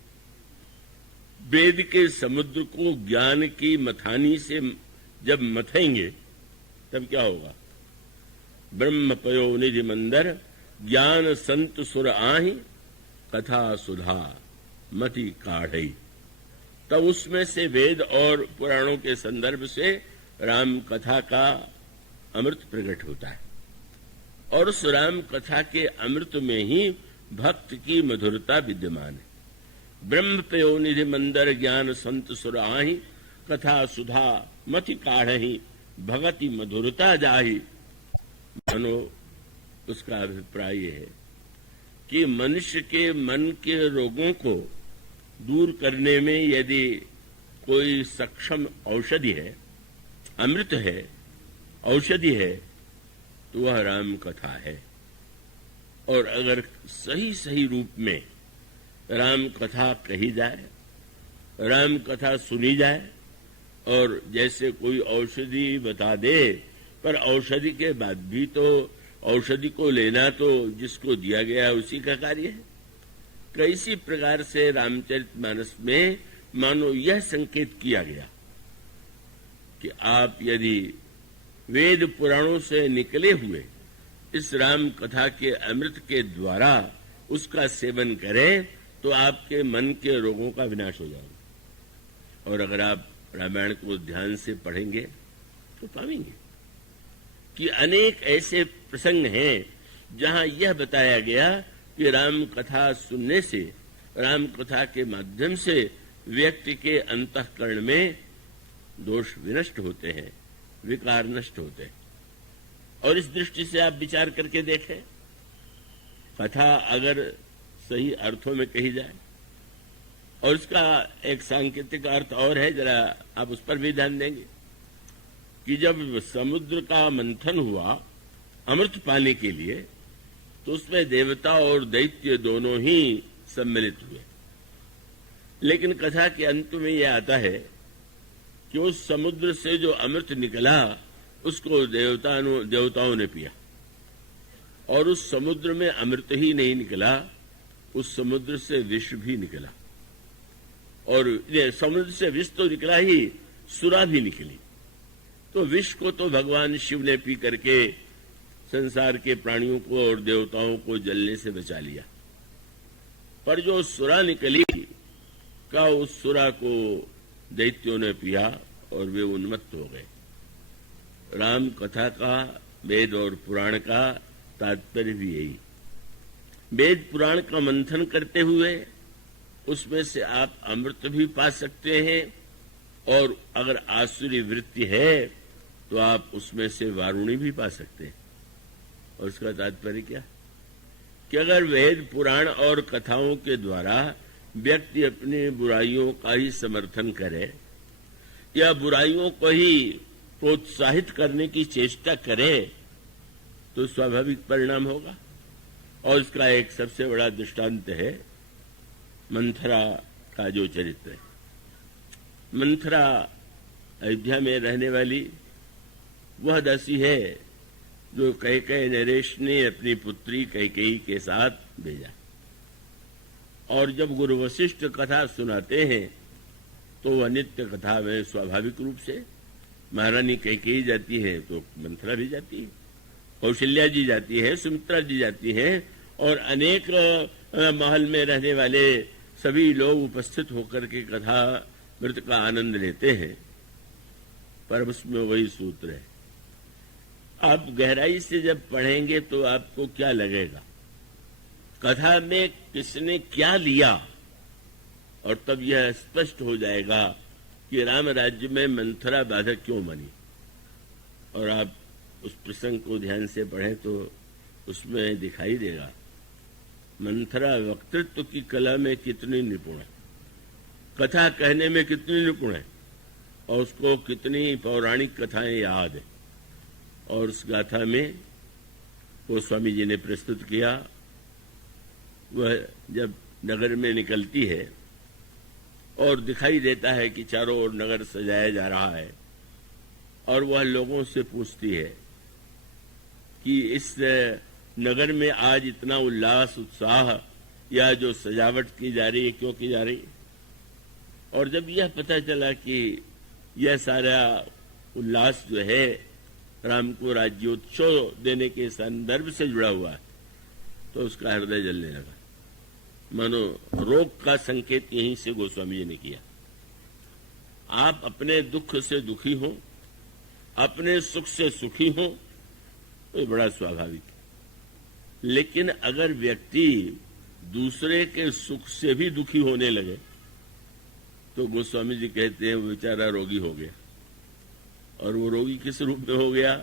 वेद के समुद्र को ज्ञान की मथानी से जब मथेंगे तब क्या होगा? ब्रह्म पयोनिधि मंदर ज्ञान संत सुर आहि, कथा सुधा मति काढ़ई। तब उसमें से वेद और पुराणों के संदर्भ से राम कथा का अमृत प्रकट होता है और उस राम कथा के अमृत में ही भक्त की मधुरता विद्यमान है। ब्रह्म पयो निधि मंदर ज्ञान संत सुराहि, कथा सुधा मति काढ़हि, भगति मधुरता जाहि। मानो उसका अभिप्राय है कि मनुष्य के मन के रोगों को दूर करने में यदि कोई सक्षम औषधि है, अमृत है, औषधि है, तो वह राम कथा है। और अगर सही सही रूप में राम कथा कही जाए, राम कथा सुनी जाए, और जैसे कोई औषधि बता दे, पर औषधि के बाद भी तो औषधि को लेना तो जिसको दिया गया उसी का कार्य है। कैसी प्रकार से रामचरितमानस में मानो यह संकेत किया गया कि आप यदि वेद पुराणों से निकले हुए इस राम कथा के अमृत के द्वारा उसका सेवन करें तो आपके मन के रोगों का विनाश हो जाएगा। और अगर आप रामायण को ध्यान से पढ़ेंगे तो पाएंगे कि अनेक ऐसे प्रसंग हैं जहां यह बताया गया कि राम कथा सुनने से, राम कथा के माध्यम से व्यक्ति के अंतःकरण में दोष विनष्ट होते हैं, विकार नष्ट होते हैं। और इस दृष्टि से आप विचार करके देखें, कथा अगर सही अर्थों में कही जाए, और इसका एक सांकेतिक अर्थ और है, जरा आप उस पर भी ध्यान देंगे कि जब समुद्र का मंथन हुआ अमृत पाने के लिए, तो उसमें देवता और दैत्य दोनों ही सम्मिलित हुए। लेकिन कथा के अंत में यह आता है कि उस समुद्र से जो अमृत निकला उसको देवताओं ने पिया, और उस समुद्र में अमृत ही नहीं निकला, उस समुद्र से विष भी निकला। और समुद्र से विष तो निकला ही, सुरा भी निकली। तो विष को तो भगवान शिव ने पी करके संसार के प्राणियों को और देवताओं को जलने से बचा लिया, पर जो सुरा निकली का उस सुरा को दैत्यों ने पिया और वे उन्मत्त हो गए। राम कथा का, वेद और पुराण का तात्पर्य भी यही। वेद पुराण का मंथन करते हुए उसमें से आप अमृत भी पा सकते हैं, और अगर आसुरी वृत्ति है तो आप उसमें से वारुणी भी पा सकते हैं। और उसका तात्पर्य क्या कि अगर वेद पुराण और कथाओं के द्वारा व्यक्ति अपनी बुराइयों का ही समर्थन करे या बुराइयों को ही प्रोत्साहित करने की चेष्टा करे, तो स्वाभाविक परिणाम होगा। और इसका एक सबसे बड़ा दृष्टांत है मंथरा का जो चरित्र है। मंथरा अयोध्या में रहने वाली वह दासी है जो कैकेयी नरेश ने अपनी पुत्री कैकेयी के साथ भेजा, और जब गुरु वशिष्ठ कथा सुनाते हैं तो वह नित्य कथा में स्वाभाविक रूप से महारानी कैकेयी जाती है तो मंथरा भी जाती है, कौशल्या जी जाती है, सुमित्रा जी जाती है, और अनेक महल में रहने वाले सभी लोग उपस्थित होकर के कथा मृत का आनंद लेते हैं। पर उसमें वही सूत्र है, आप गहराई से जब पढ़ेंगे तो आपको क्या लगेगा, कथा में किसने क्या लिया, और तब यह स्पष्ट हो जाएगा कि राम राज्य में मंथरा बाधक क्यों बनी। और आप उस प्रसंग को ध्यान से पढ़ें तो उसमें दिखाई देगा मंथरा वक्तृत्व की कला में कितनी निपुण है, कथा कहने में कितनी निपुण है, और उसको कितनी पौराणिक कथाएं याद है। और उस गाथा में वो स्वामी जी ने प्रस्तुत किया, वह जब नगर में निकलती है और दिखाई देता है कि चारों ओर नगर सजाया जा रहा है, और वह लोगों से पूछती है कि इस नगर में आज इतना उल्लास उत्साह या जो सजावट की जा रही है क्यों की जा रही है। और जब यह पता चला कि यह सारा उल्लास जो है राम को राज्योत्सव देने के संदर्भ से जुड़ा हुआ है, तो उसका हृदय जलने लगा। मानो रोग का संकेत यहीं से गोस्वामी जी ने किया। आप अपने दुख से दुखी हो, अपने सुख से सुखी हो, तो ये बड़ा स्वाभाविक है। लेकिन अगर व्यक्ति दूसरे के सुख से भी दुखी होने लगे तो गोस्वामी जी कहते हैं वो बेचारा रोगी हो गया। और वो रोगी किस रूप में हो गया?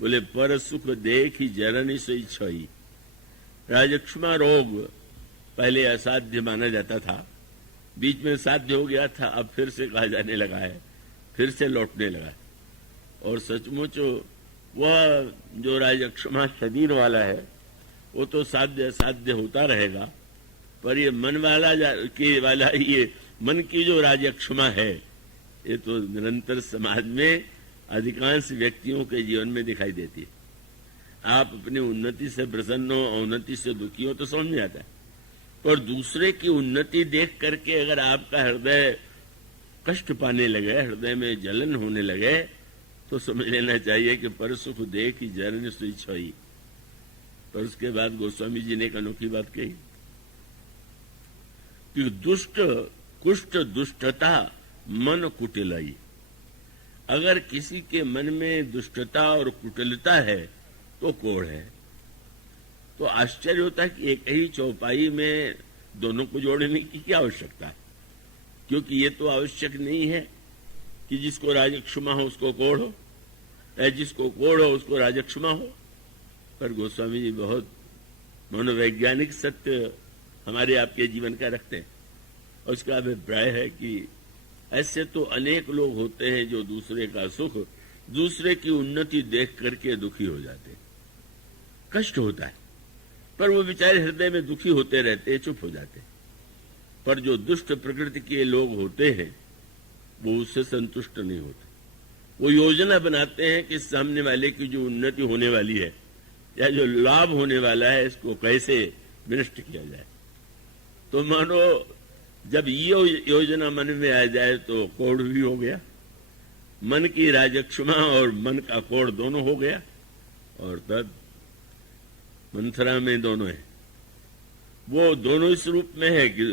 बोले पर सुख देख ही जरनी से इच्छाई। राजक्षमा रोग पहले असाध्य माना जाता था, बीच में साध्य हो गया था, अब फिर से कहा जाने लगा है, फिर से लौटने लगा है। और सचमुच वह जो राजक्षमा शरीर वाला है वो तो साध्य असाध्य होता रहेगा, पर ये मन वाला ये मन की जो राजक्षमा है ये तो निरंतर समाज में अधिकांश व्यक्तियों के जीवन में दिखाई देती है। आप अपनी उन्नति से प्रसन्न हो, अवनति से दुखी हो तो समझ में आता है, पर दूसरे की उन्नति देख करके अगर आपका हृदय कष्ट पाने लगे, हृदय में जलन होने लगे, तो समझ लेना चाहिए कि पर सुख देख ही जरन सुई छोई। पर उसके बाद गोस्वामी जी ने एक अनोखी बात कही कि दुष्ट कुष्ठ दुष्टता मन कुटिलाई। अगर किसी के मन में दुष्टता और कुटिलता है तो कोढ़ है। तो आश्चर्य होता है कि एक ही चौपाई में दोनों को जोड़ने की क्या आवश्यकता है, क्योंकि ये तो आवश्यक नहीं है कि जिसको राजक्षमा हो उसको कोढ़ हो, या जिसको कोढ़ हो उसको राजक्षमा हो। पर गोस्वामी जी बहुत मनोवैज्ञानिक सत्य हमारे आपके जीवन का रखते हैं, और उसका अभिप्राय है कि ऐसे तो अनेक लोग होते हैं जो दूसरे का सुख, दूसरे की उन्नति देख करके दुखी हो जाते हैं, कष्ट होता है, पर वो बेचारे हृदय में दुखी होते रहते हैं, चुप हो जाते हैं। पर जो दुष्ट प्रकृति के लोग होते हैं वो उससे संतुष्ट नहीं होते। वो योजना बनाते हैं कि सामने वाले की जो उन्नति होने वाली है या जो लाभ होने वाला है इसको कैसे विनष्ट किया जाए। तो मानो जब ये योजना मन में आ जाए तो कोढ़ भी हो गया, मन की राजक्षमा और मन का कोढ़ दोनों हो गया। और तब मंथरा में दोनों है, वो दोनों इस रूप में है कि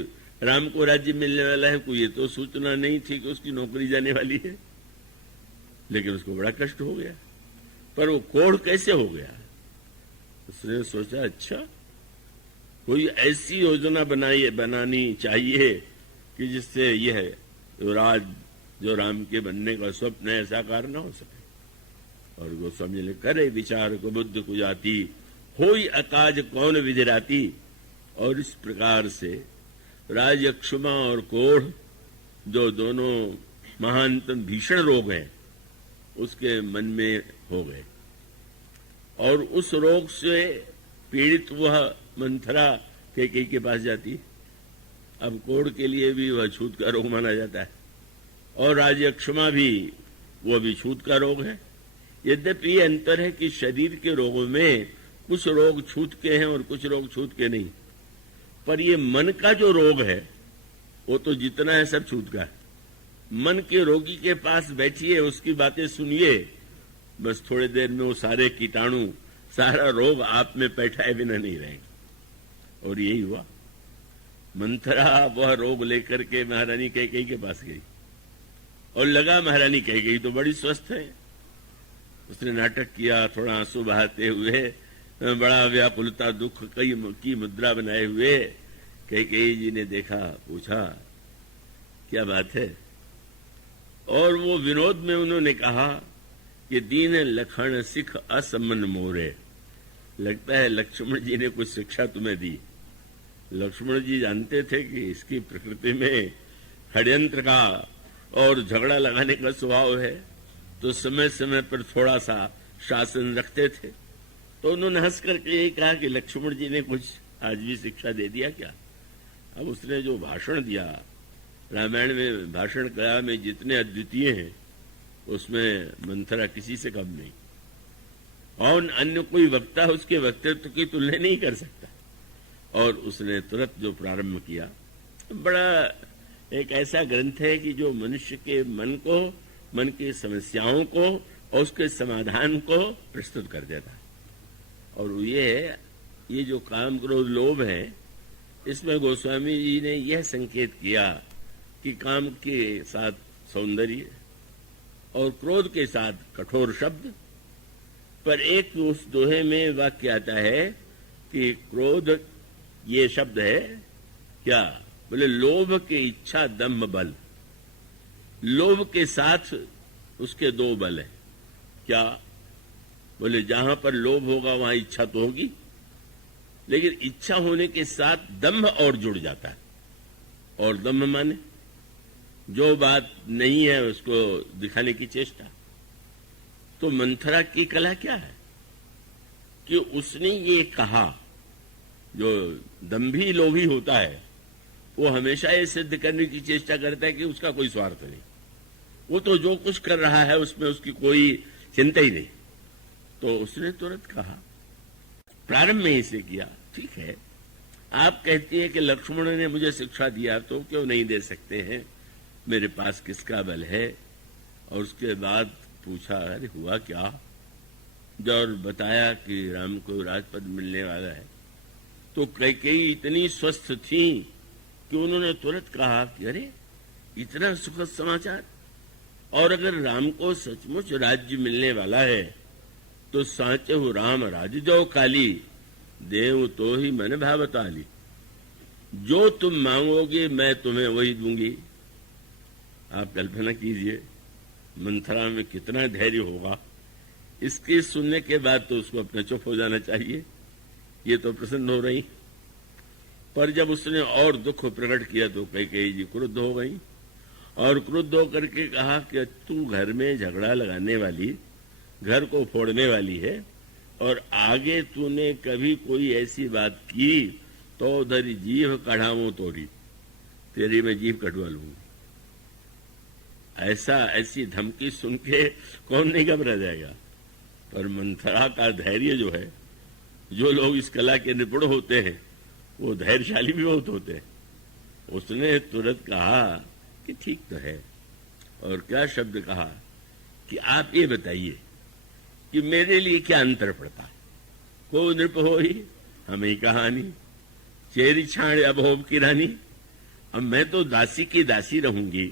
राम को राज्य मिलने वाला है, कोई ये तो सूचना नहीं थी कि उसकी नौकरी जाने वाली है, लेकिन उसको बड़ा कष्ट हो गया। पर वो कोढ़ कैसे हो गया? उसने सोचा अच्छा कोई ऐसी योजना बनानी चाहिए कि जिससे यह राज जो राम के बनने का स्वप्न है साकार न हो सके। और गोस्वामी ने करे विचार को बुद्ध को जाती, होई अकाज कौन विधिराती। और इस प्रकार से राजक्षमा और कोढ़ जो दोनों महानतम भीषण रोग हैं उसके मन में हो गए, और उस रोग से पीड़ित वह मंथरा कैकेयी के पास जाती। अब कोढ़ के लिए भी वह छूत का रोग माना जाता है, और राजक्षमा भी वो भी छूत का रोग है। यद्यपि ये अंतर है कि शरीर के रोगों में कुछ रोग छूत के हैं और कुछ रोग छूत के नहीं, पर ये मन का जो रोग है वो तो जितना है सब छूत का है। मन के रोगी के पास बैठिए, उसकी बातें सुनिए, बस थोड़ी देर में वो सारे कीटाणु, सारा रोग आप में बैठाए बिना नहीं रहेंगे। और यही हुआ, मंथरा वह रोग लेकर के महारानी कैकेयी के पास गई, और लगा महारानी कैकेयी तो बड़ी स्वस्थ है। उसने नाटक किया, थोड़ा आंसू बहाते हुए, बड़ा व्याकुलता दुख की मुद्रा बनाए हुए। कैकेयी जी ने देखा, पूछा क्या बात है, और वो विनोद में उन्होंने कहा कि दीन लखन सिख असमन मोरे। लगता है लक्ष्मण जी ने कुछ शिक्षा तुम्हें दी। लक्ष्मण जी जानते थे कि इसकी प्रकृति में षड्यंत्र का और झगड़ा लगाने का स्वभाव है, तो समय समय पर थोड़ा सा शासन रखते थे। तो उन्होंने हंस करके यही कहा कि लक्ष्मण जी ने कुछ आज भी शिक्षा दे दिया क्या? अब उसने जो भाषण दिया, रामायण में भाषण कला में जितने अद्वितीय हैं उसमें मंथरा किसी से कम नहीं, और अन्य कोई वक्ता उसके वक्तृत्व की तुलना नहीं कर सकता। और उसने तुरंत जो प्रारंभ किया, बड़ा एक ऐसा ग्रंथ है कि जो मनुष्य के मन को, मन की समस्याओं को और उसके समाधान को प्रस्तुत कर देता है। और ये जो काम क्रोध लोभ है, इसमें गोस्वामी जी ने यह संकेत किया कि काम के साथ सौंदर्य और क्रोध के साथ कठोर शब्द, पर एक उस दोहे में वाक्य आता है कि क्रोध ये शब्द है क्या, बोले लोभ के इच्छा दम्भ बल। लोभ के साथ उसके दो बल है क्या, बोले जहां पर लोभ होगा वहां इच्छा तो होगी, लेकिन इच्छा होने के साथ दम्भ और जुड़ जाता है। और दम्भ माने जो बात नहीं है उसको दिखाने की चेष्टा। तो मंथरा की कला क्या है कि उसने ये कहा, जो दंभी लोभी होता है वो हमेशा ये सिद्ध करने की चेष्टा करता है कि उसका कोई स्वार्थ नहीं, वो तो जो कुछ कर रहा है उसमें उसकी कोई चिंता ही नहीं। तो उसने तुरंत कहा, प्रारंभ में इसे किया, ठीक है आप कहती हैं कि लक्ष्मण ने मुझे शिक्षा दिया तो क्यों नहीं दे सकते हैं, मेरे पास किसका बल है। और उसके बाद पूछा अरे हुआ क्या, और बताया कि राम को राजपद मिलने वाला है। तो कैकेयी इतनी स्वस्थ थी कि उन्होंने तुरंत कहा कि अरे इतना सुखद समाचार, और अगर राम को सचमुच राज्य मिलने वाला है तो साचे हो राम राज जो काली, देव तो ही मन भावताली। जो तुम मांगोगे मैं तुम्हें वही दूंगी। आप कल्पना कीजिए मंथरा में कितना धैर्य होगा। इसके सुनने के बाद तो उसको अपना चुप हो जाना चाहिए, ये तो प्रसन्न हो रही। पर जब उसने और दुख प्रकट किया तो कैकेयी जी क्रुद्ध हो गई, और क्रुद्ध होकर के कहा कि तू घर में झगड़ा लगाने वाली, घर को फोड़ने वाली है, और आगे तूने कभी कोई ऐसी बात की तो उधर जीभ कढ़ाऊं तोड़ी, तेरी मैं जीभ कटवा लूंगी। ऐसी धमकी सुन के कौन नहीं घबरा जाएगा। पर मंथरा का धैर्य जो है, जो लोग इस कला के निपुण होते हैं वो धैर्यशाली भी बहुत होते हैं। उसने तुरंत कहा कि ठीक तो है, और क्या शब्द कहा कि आप ये बताइए कि मेरे लिए क्या अंतर पड़ता है। को नृप हो ही हमें कहानी, चेरी छाण अब होब की रानी। अब मैं तो दासी की दासी रहूंगी,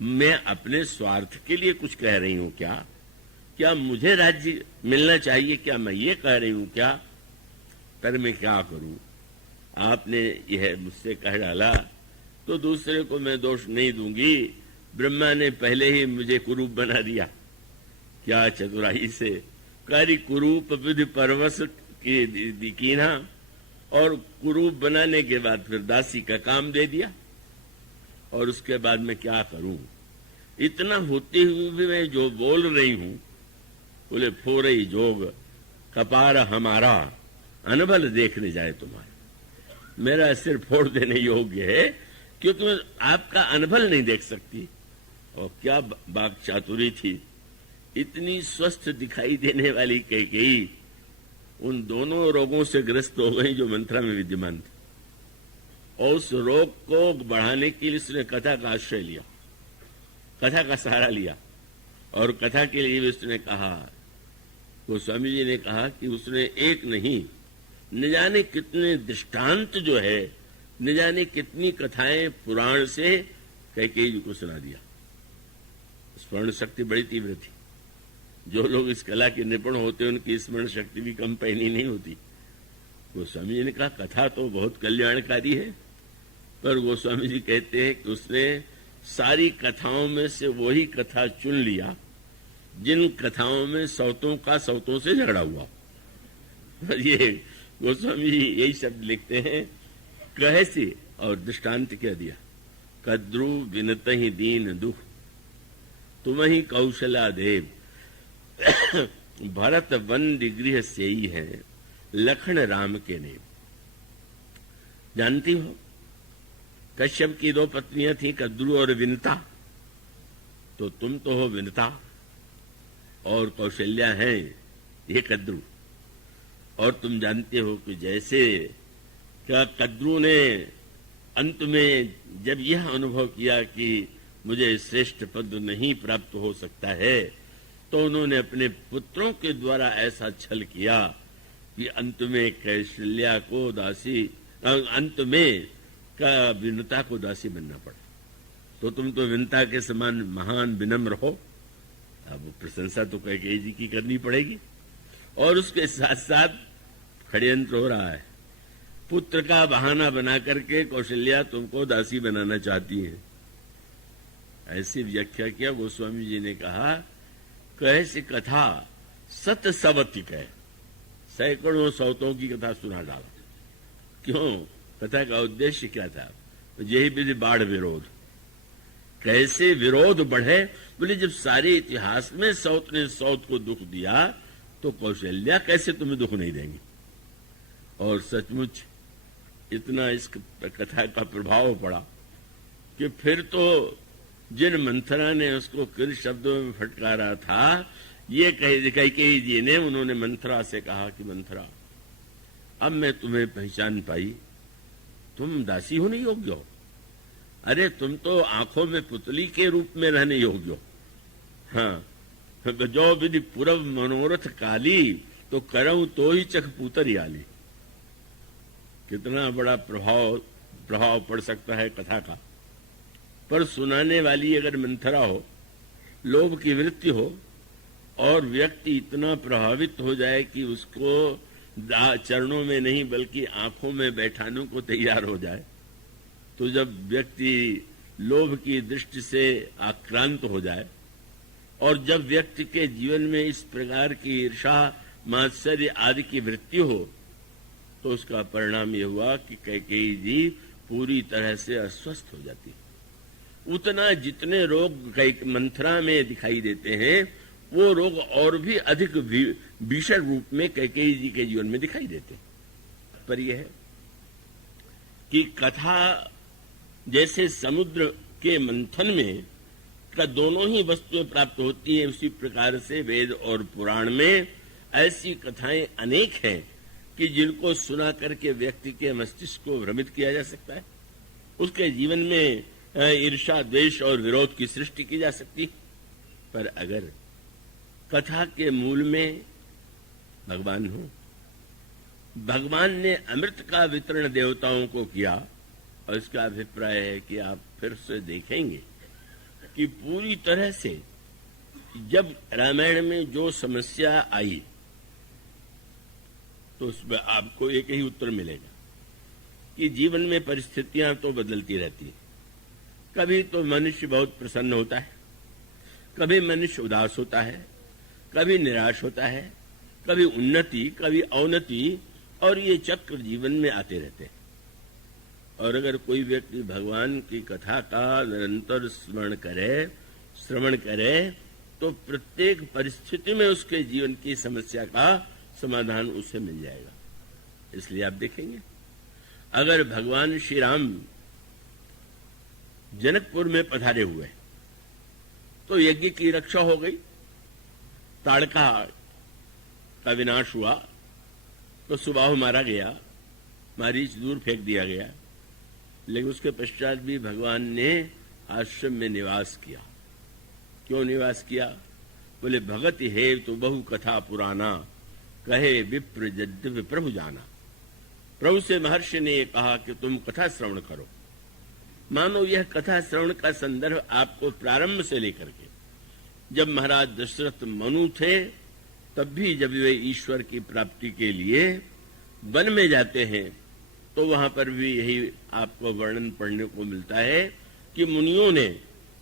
मैं अपने स्वार्थ के लिए कुछ कह रही हूं क्या, क्या मुझे राज्य मिलना चाहिए, क्या मैं ये कह रही हूं क्या, पर मैं क्या करूं। आपने यह मुझसे कह डाला तो दूसरे को मैं दोष नहीं दूंगी। ब्रह्मा ने पहले ही मुझे कुरूप बना दिया, क्या चतुराई से कारी कुरूप विधि परवश की कीना, और कुरूप बनाने के बाद फिर दासी का काम दे दिया, और उसके बाद मैं क्या करूं। इतना होते हुए भी मैं जो बोल रही हूं, बोले फोरई जोग कपार हमारा, अनबल देखने जाए तुम्हारा। मेरा सिर फोड़ देने योग्य है क्योंकि आपका अनबल नहीं देख सकती। और क्या बाग चातुरी थी, इतनी स्वस्थ दिखाई देने वाली कैकेयी उन दोनों रोगों से ग्रस्त हो गई जो मंथरा में विद्यमान थे, और उस रोग को बढ़ाने के लिए उसने कथा का आश्रय लिया, कथा का सहारा लिया। और कथा के लिए भी उसने कहा, गोस्वामी जी ने कहा कि उसने एक नहीं न जाने कितने दृष्टांत जो है, न जाने कितनी कथाएं पुराण से कैकेयी जी को सुना दिया। स्मरण शक्ति बड़ी तीव्र थी। जो लोग इस कला के निपुण होते हैं उनकी स्मरण शक्ति भी कम पैनी नहीं होती। गोस्वामी जी ने कहा कथा तो बहुत कल्याणकारी है, पर गोस्वामी जी कहते हैं कि उसने सारी कथाओं में से वही कथा चुन लिया जिन कथाओं में सौतों का सौतों से झगड़ा हुआ। ये गोस्वामी जी यही शब्द लिखते हैं, कहे से और दृष्टांत क्या दिया, कद्रु विनत ही दीन दुख तुम ही कौशला देव, भरत वंद गृह से ही है लखन राम के नेम। जानती हो कश्यप की दो पत्नियां थी, कद्रु और विनता। तो तुम तो हो विनता और कौशल्या है ये कद्रु। और तुम जानते हो कि जैसे क्या कद्रु ने अंत में जब यह अनुभव किया कि मुझे श्रेष्ठ पद नहीं प्राप्त हो सकता है, तो उन्होंने अपने पुत्रों के द्वारा ऐसा छल किया कि अंत में कौशल्या को दासी अंत में का विनता को दासी बनना पड़ा। तो तुम तो विनता के समान महान विनम्र हो। अब प्रशंसा तो कैकेयी जी की करनी पड़ेगी। और उसके साथ साथ षड्यंत्र हो रहा है। पुत्र का बहाना बना करके कौशल्या तुमको दासी बनाना चाहती है। ऐसी व्याख्या किया गोस्वामी जी ने कहा, कैसी कथा सत सवती कह, सैकड़ों सौतों की कथा सुना डाला। क्यों? कथा का उद्देश्य क्या था? यही विधि बाढ़ विरोध। कैसे विरोध बढ़े? बोले जब सारे इतिहास में सौत ने सौत को दुख दिया तो कौशल्या कैसे तुम्हें दुख नहीं देंगी। और सचमुच इतना इस कथा का प्रभाव पड़ा कि फिर तो जिन मंथरा ने उसको किन शब्दों में फटकारा था, ये कैकेयी जी ने, उन्होंने मंथरा से कहा कि मंथरा, अब मैं तुम्हें पहचान पाई, तुम दासी होने योग्य हो। अरे तुम तो आंखों में पुतली के रूप में रहने योग्य हो। हाँ, जो विधि पूर्व मनोरथ काली, तो करऊं तो ही चख पूतर आली। कितना बड़ा प्रभाव पड़ सकता है कथा का। पर सुनाने वाली अगर मंथरा हो, लोभ की वृत्ति हो, और व्यक्ति इतना प्रभावित हो जाए कि उसको चरणों में नहीं बल्कि आंखों में बैठाने को तैयार हो जाए, तो जब व्यक्ति लोभ की दृष्टि से आक्रांत हो जाए, और जब व्यक्ति के जीवन में इस प्रकार की ईर्षा, मात्सर्य आदि की वृत्ति हो, तो उसका परिणाम यह हुआ कि कैकेयी जी पूरी तरह से अस्वस्थ हो जाती। उतना जितने रोग मंथरा में दिखाई देते हैं, वो रोग और भी अधिक भीषण रूप में कैकेयी जी के जीवन में दिखाई देते हैं। पर यह है कि कथा जैसे समुद्र के मंथन में का दोनों ही वस्तुएं प्राप्त होती हैं, उसी प्रकार से वेद और पुराण में ऐसी कथाएं अनेक हैं कि जिनको सुना करके व्यक्ति के मस्तिष्क को भ्रमित किया जा सकता है। उसके जीवन में ईर्षा, द्वेष और विरोध की सृष्टि की जा सकती है। पर अगर कथा के मूल में भगवान हो, भगवान ने अमृत का वितरण देवताओं को किया, और इसका अभिप्राय है कि आप फिर से देखेंगे कि पूरी तरह से जब रामायण में जो समस्या आई, तो उसमें आपको एक ही उत्तर मिलेगा कि जीवन में परिस्थितियां तो बदलती रहती हैं। कभी तो मनुष्य बहुत प्रसन्न होता है, कभी मनुष्य उदास होता है, कभी निराश होता है, कभी उन्नति, कभी अवनति, और ये चक्र जीवन में आते रहते हैं। और अगर कोई व्यक्ति भगवान की कथा का निरंतर श्रवण करे, तो प्रत्येक परिस्थिति में उसके जीवन की समस्या का समाधान उसे मिल जाएगा। इसलिए आप देखेंगे, अगर भगवान श्री राम जनकपुर में पधारे हुए तो यज्ञ की रक्षा हो गई, ताड़का का विनाश हुआ, तो सुबाहु मारा गया, मारीच दूर फेंक दिया गया। लेकिन उसके पश्चात भी भगवान ने आश्रम में निवास किया। क्यों निवास किया? बोले भगत है तो बहु कथा पुराना, कहे विप्र यद्यपि प्रभु जाना। प्रभु से महर्षि ने कहा कि तुम कथा श्रवण करो। मानो यह कथा श्रवण का संदर्भ आपको प्रारंभ से लेकर के, जब महाराज दशरथ मनु थे, तब भी जब वे ईश्वर की प्राप्ति के लिए वन में जाते हैं, तो वहां पर भी यही आपको वर्णन पढ़ने को मिलता है कि मुनियों ने,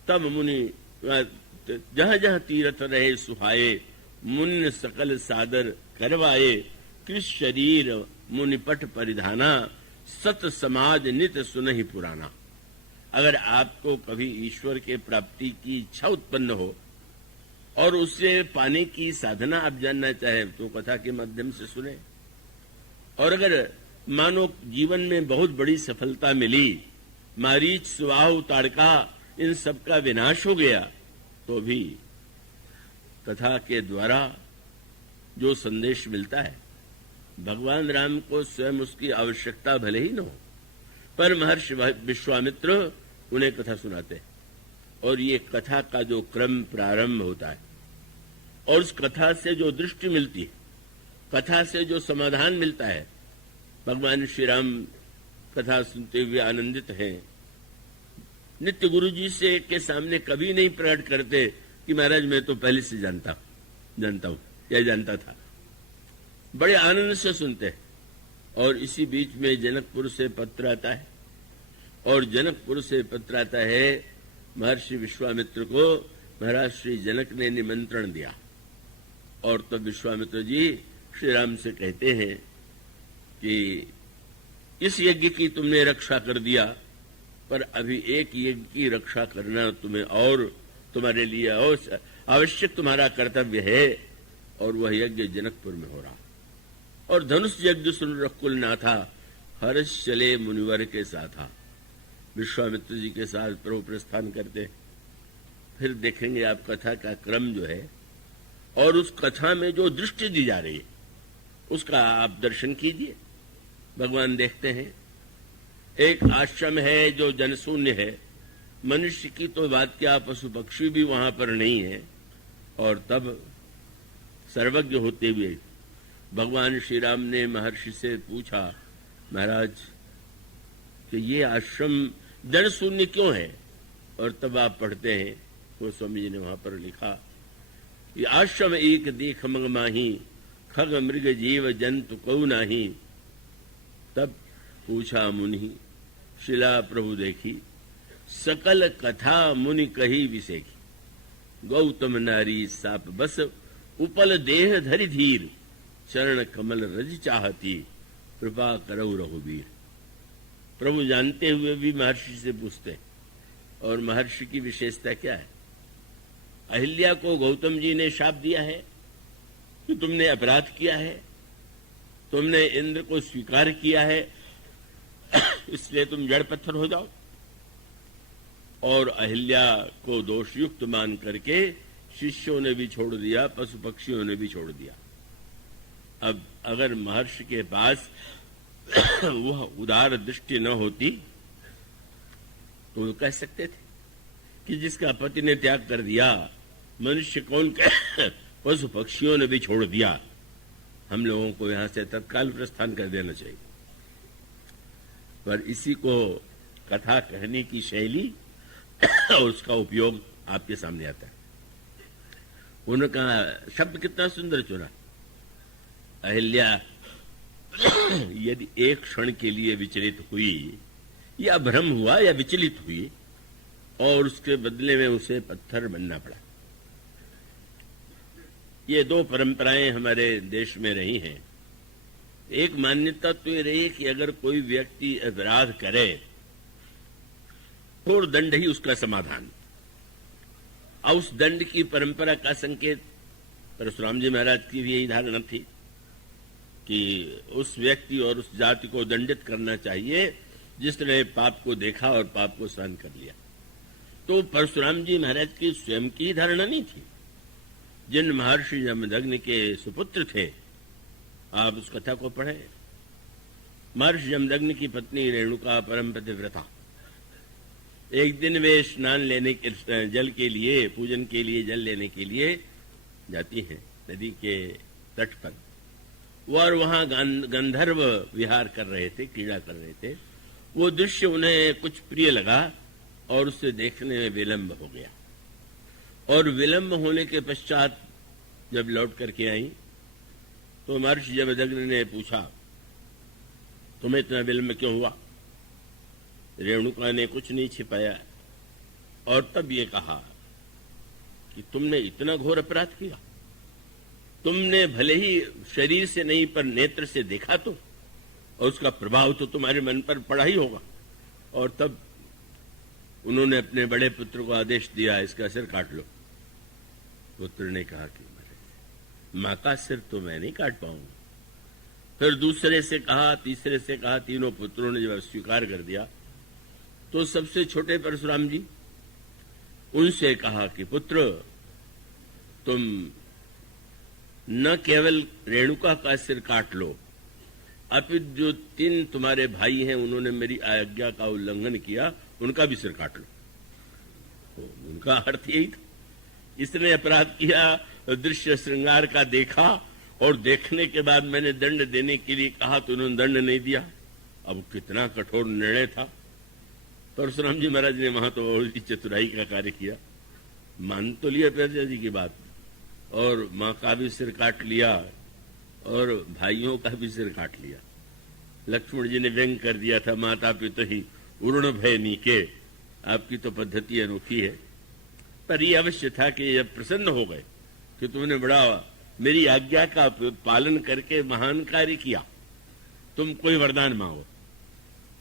तब मुनि जहां जहां तीर्थ रहे सुहाए, मुन सकल सादर करवाए, कृष शरीर मुनिपट परिधाना, सत समाज नित सुनहि पुराना। अगर आपको कभी ईश्वर के प्राप्ति की इच्छा उत्पन्न हो और उससे पाने की साधना आप जानना चाहें, तो कथा के माध्यम से सुने। और अगर मानो जीवन में बहुत बड़ी सफलता मिली, मारीच, सुबाहु, ताड़का, इन सब का विनाश हो गया, तो भी कथा के द्वारा जो संदेश मिलता है, भगवान राम को स्वयं उसकी आवश्यकता भले ही न हो, पर महर्षि विश्वामित्र उन्हें कथा सुनाते हैं। और ये कथा का जो क्रम प्रारंभ होता है, और उस कथा से जो दृष्टि मिलती है, कथा से जो समाधान मिलता है, भगवान श्री राम कथा सुनते हुए आनंदित हैं। नित्य गुरु जी से के सामने कभी नहीं प्रकट करते कि महाराज मैं तो पहले से जानता हूं या जानता था। बड़े आनंद से सुनते हैं। और इसी बीच में जनकपुर से पत्र आता है, और जनकपुर से पत्र आता है महर्षि विश्वामित्र को महाराज श्री जनक ने निमंत्रण दिया। और तब विश्वामित्र जी श्री राम से कहते हैं कि इस यज्ञ की तुमने रक्षा कर दिया, पर अभी एक यज्ञ की रक्षा करना तुम्हें और तुम्हारे लिए आवश्यक तुम्हारा कर्तव्य है, और वह यज्ञ जनकपुर में हो रहा। और धनुष यज्ञ सुन रकुल नाथा, हर्ष चले मुनिवर के साथा। विश्वामित्र जी के साथ प्रभु प्रस्थान करते। फिर देखेंगे आप कथा का क्रम जो है, और उस कथा में जो दृष्टि दी जा रही है उसका आप दर्शन कीजिए। भगवान देखते हैं एक आश्रम है जो जनशून्य है, मनुष्य की तो बात क्या, पशु पक्षी भी वहां पर नहीं है। और तब सर्वज्ञ होते हुए भगवान श्री राम ने महर्षि से पूछा, महाराज कि ये आश्रम जनशून्य क्यों है? और तब आप पढ़ते हैं, गोस्वामी जी ने वहां पर लिखा, ये आश्रम एक देख मंग माही, खग मृग जीव जंतु कौ नाही। तब पूछा मुनि, शिला प्रभु देखी, सकल कथा मुनि कही विसेखी। गौतम नारी साप बस, उपल देह धरि धीर, चरण कमल रज चाहती, कृपा करौ रघुवीर। प्रभु जानते हुए भी महर्षि से पूछते, और महर्षि की विशेषता क्या है? अहिल्या को गौतम जी ने शाप दिया है कि तुमने अपराध किया है, तुमने इंद्र को स्वीकार किया है, इसलिए तुम जड़ पत्थर हो जाओ। और अहिल्या को दोषयुक्त मान करके शिष्यों ने भी छोड़ दिया, पशु पक्षियों ने भी छोड़ दिया। अब अगर महर्षि के पास वह उदार दृष्टि न होती तो वो कह सकते थे कि जिसका पति ने त्याग कर दिया, मनुष्य कौन पशु पक्षियों ने भी छोड़ दिया, हम लोगों को यहां से तत्काल प्रस्थान कर देना चाहिए। पर इसी को कथा कहने की शैली और उसका उपयोग आपके सामने आता है। उनका शब्द कितना सुंदर चुना, अहिल्या यदि एक क्षण के लिए विचलित हुई या भ्रम हुआ या विचलित हुई, और उसके बदले में उसे पत्थर बनना पड़ा। ये दो परंपराएं हमारे देश में रही हैं। एक मान्यता तो ये रही कि अगर कोई व्यक्ति अपराध करे तो दंड ही उसका समाधान। और उस दंड की परंपरा का संकेत परशुराम जी महाराज की भी यही धारणा थी कि उस व्यक्ति और उस जाति को दंडित करना चाहिए जिसने पाप को देखा और पाप को सहन कर लिया। तो परशुराम जी महाराज की स्वयं की धारणा नहीं थी। जिन महर्षि जमदग्नि के सुपुत्र थे, आप उस कथा को पढ़ें। महर्षि जमदग्नि की पत्नी रेणुका परम पतिव्रता, एक दिन वे स्नान लेने के जल के लिए, पूजन के लिए जल लेने के लिए जाती हैं नदी के तट पर। और वहां गंधर्व विहार कर रहे थे, क्रीड़ा कर रहे थे। वो दृश्य उन्हें कुछ प्रिय लगा और उससे देखने में विलंब हो गया। और विलंब होने के पश्चात जब लौट करके आई तो महर्षि जमदग्नि ने पूछा, तुम्हें इतना विलंब क्यों हुआ? रेणुका ने कुछ नहीं छिपाया और तब ये कहा कि तुमने इतना घोर अपराध किया। तुमने भले ही शरीर से नहीं पर नेत्र से देखा तो, और उसका प्रभाव तो तुम्हारे मन पर पड़ा ही होगा। और तब उन्होंने अपने बड़े पुत्र को आदेश दिया, इसका सिर काट लो। पुत्र ने कहा कि मां का सिर तो मैं नहीं काट पाऊंगा। फिर दूसरे से कहा, तीसरे से कहा, तीनों पुत्रों ने जब स्वीकार कर दिया तो सबसे छोटे परशुराम जी उनसे कहा कि पुत्र, तुम न केवल रेणुका का सिर काट लो, अपितु जो 3 तुम्हारे भाई हैं उन्होंने मेरी आज्ञा का उल्लंघन किया, उनका भी सिर काट लो। तो उनका अर्थ यही था, इसने अपराध किया, दृश्य श्रृंगार का देखा और देखने के बाद मैंने दंड देने के लिए कहा तो उन्होंने दंड नहीं दिया। अब कितना कठोर निर्णय था। परशुराम जी महाराज ने वहां तो बहुत ही चतुराई का कार्य किया, मान तो लिया प्रजा जी की बात, और माँ का भी सिर काट लिया और भाइयों का भी सिर काट लिया। लक्ष्मण जी ने व्यंग कर दिया था, माता पिता ही उर्ण भय नीके, आपकी तो पद्धति अनोखी है। पर यह अवश्य था कि जब प्रसन्न हो गए कि तुमने बड़ा मेरी आज्ञा का पालन करके महान कार्य किया, तुम कोई वरदान मांगो।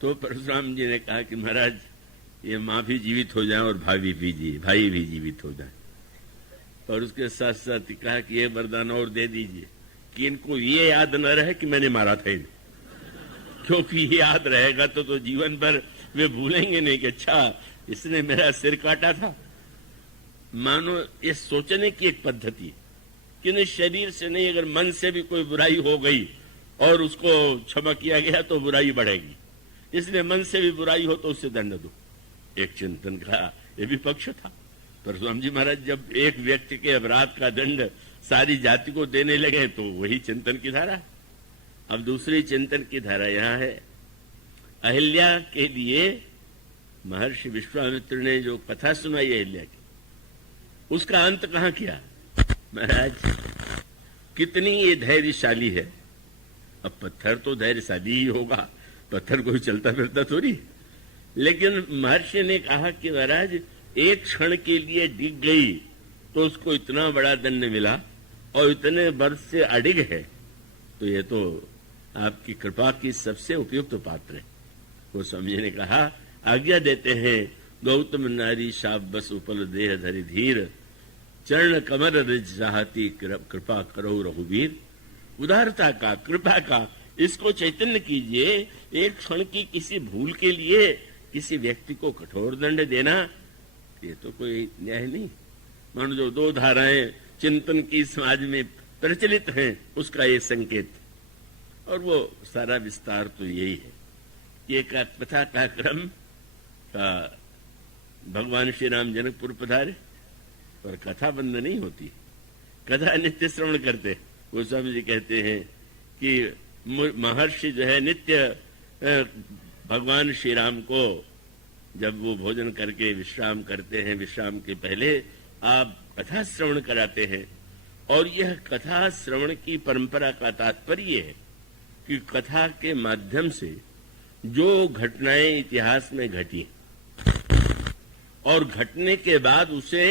तो परशुराम जी ने कहा कि महाराज ये माँ भी जीवित हो जाए और भाई भी जीवित हो जाए। और उसके साथ साथ कहा कि ये वरदान और दे दीजिए कि इनको ये याद न रहे कि मैंने मारा था इन्हें, क्योंकि ये याद रहेगा तो जीवन भर वे भूलेंगे नहीं कि अच्छा इसने मेरा सिर काटा था। मानो ये सोचने की एक पद्धति कि नहीं, शरीर से नहीं, अगर मन से भी कोई बुराई हो गई और उसको क्षमा किया गया तो बुराई बढ़ेगी, इसलिए मन से भी बुराई हो तो उससे दंड दो। एक चिंतन का ये भी पक्ष था। परशुराम जी महाराज जब एक व्यक्ति के अपराध का दंड सारी जाति को देने लगे तो वही चिंतन की धारा। अब दूसरी चिंतन की धारा यहां है, अहिल्या के लिए महर्षि विश्वामित्र ने जो कथा सुनाई अहिल्या की, उसका अंत कहां किया? महाराज कितनी ये धैर्यशाली है। अब पत्थर तो धैर्यशाली ही होगा, पत्थर कोई चलता फिरता थोड़ी। लेकिन महर्षि ने कहा कि महाराज एक क्षण के लिए डिग गई तो उसको इतना बड़ा दंड मिला और इतने वर्ष से अडिग है, तो ये तो आपकी कृपा की सबसे उपयुक्त पात्र है। वो स्वामी ने कहा आज्ञा देते हैं, गौतम नारी शाप बस उपल देह धरि धीर, चरण कमर रिज चाहती कृपा करो रघुवीर। उदारता का, कृपा का इसको चैतन्य कीजिए। एक क्षण की किसी भूल के लिए किसी व्यक्ति को कठोर दंड देना, ये तो कोई न्याय नहीं। मानो जो दो धाराएं चिंतन की समाज में प्रचलित हैं, उसका ये संकेत, और वो सारा विस्तार तो यही है कि एक कथा का क्रम का भगवान श्री राम जनकपुर पधारे, पर कथा बंद नहीं होती, कथा नित्य श्रवण करते। गोस्वामी जी कहते हैं कि महर्षि जो है नित्य भगवान श्री राम को जब वो भोजन करके विश्राम करते हैं, विश्राम के पहले आप कथा श्रवण कराते हैं। और यह कथा श्रवण की परंपरा का तात्पर्य है कि कथा के माध्यम से जो घटनाएं इतिहास में घटी और घटने के बाद उसे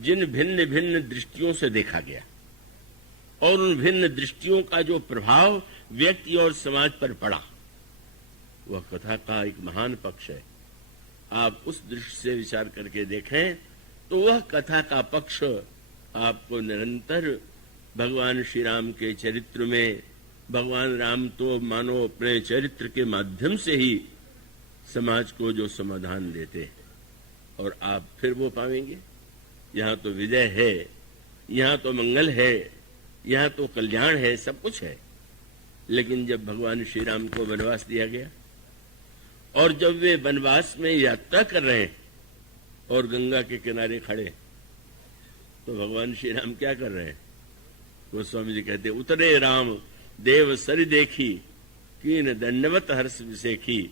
जिन भिन्न भिन्न दृष्टियों से देखा गया और उन भिन्न दृष्टियों का जो प्रभाव व्यक्ति और समाज पर पड़ा, वह कथा का एक महान पक्ष है। आप उस दृष्टि से विचार करके देखें तो वह कथा का पक्ष आपको निरंतर भगवान श्री राम के चरित्र में, भगवान राम तो मानो अपने चरित्र के माध्यम से ही समाज को जो समाधान देते हैं, और आप फिर वो पाएंगे, यहाँ तो विजय है, यहाँ तो मंगल है, यहाँ तो कल्याण है, सब कुछ है। लेकिन जब भगवान श्री राम को वनवास दिया गया और जब वे वनवास में यात्रा कर रहे हैं और गंगा के किनारे खड़े, तो भगवान श्री राम क्या कर रहे हैं? गोस्वामी जी कहते उतरे राम देव सरि देखी, कीन दंडवत हर्ष विसेखी,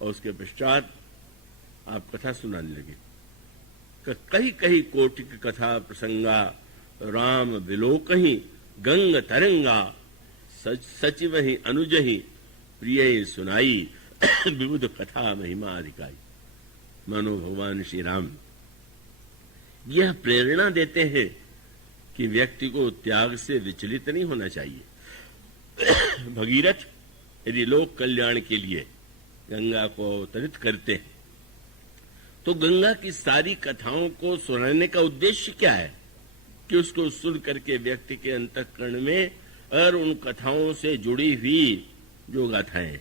और उसके पश्चात आप कथा सुनाने लगे। कही कही कोटिक कथा प्रसंगा, राम विलोकही गंग तरंगा, सचिव ही अनुज ही प्रिय सुनाई, विबुध कथा महिमा अधिकाई। मानो भगवान श्री राम यह प्रेरणा देते हैं कि व्यक्ति को त्याग से विचलित नहीं होना चाहिए। भगीरथ यदि लोक कल्याण के लिए गंगा को अवतरित करते हैं तो गंगा की सारी कथाओं को सुनाने का उद्देश्य क्या है कि उसको सुन करके व्यक्ति के अंतःकरण में और उन कथाओं से जुड़ी हुई जो गाथाएं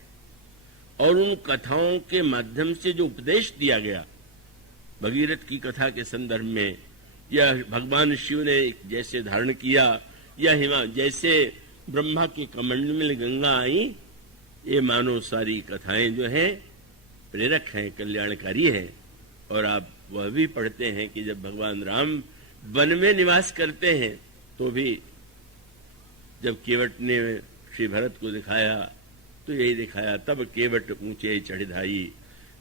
और उन कथाओं के माध्यम से जो उपदेश दिया गया, भगीरथ की कथा के संदर्भ में, या भगवान शिव ने जैसे धारण किया, या जैसे ब्रह्मा के कमंडल में गंगा आई, ये मानो सारी कथाएं जो हैं प्रेरक हैं, कल्याणकारी हैं। और आप वह भी पढ़ते हैं कि जब भगवान राम वन में निवास करते हैं तो भी जब केवट ने श्री भरत को दिखाया तो यही दिखाया। तब केवट ऊंचे चढ़ाई,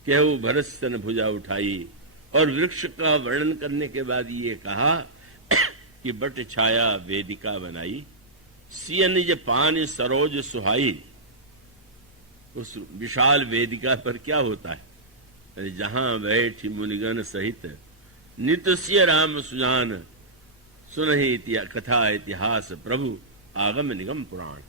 केहू भरत सन भुजा उठाई। और वृक्ष का वर्णन करने के बाद ये कहा कि बट छाया वेदिका बनाई, सिय निज पान सरोज सुहाई। उस विशाल वेदिका पर क्या होता है? अरे जहां बैठी मुनिगण सहित नित्य राम सुजान, सुनहि कथा इतिहास प्रभु आगम निगम पुराण।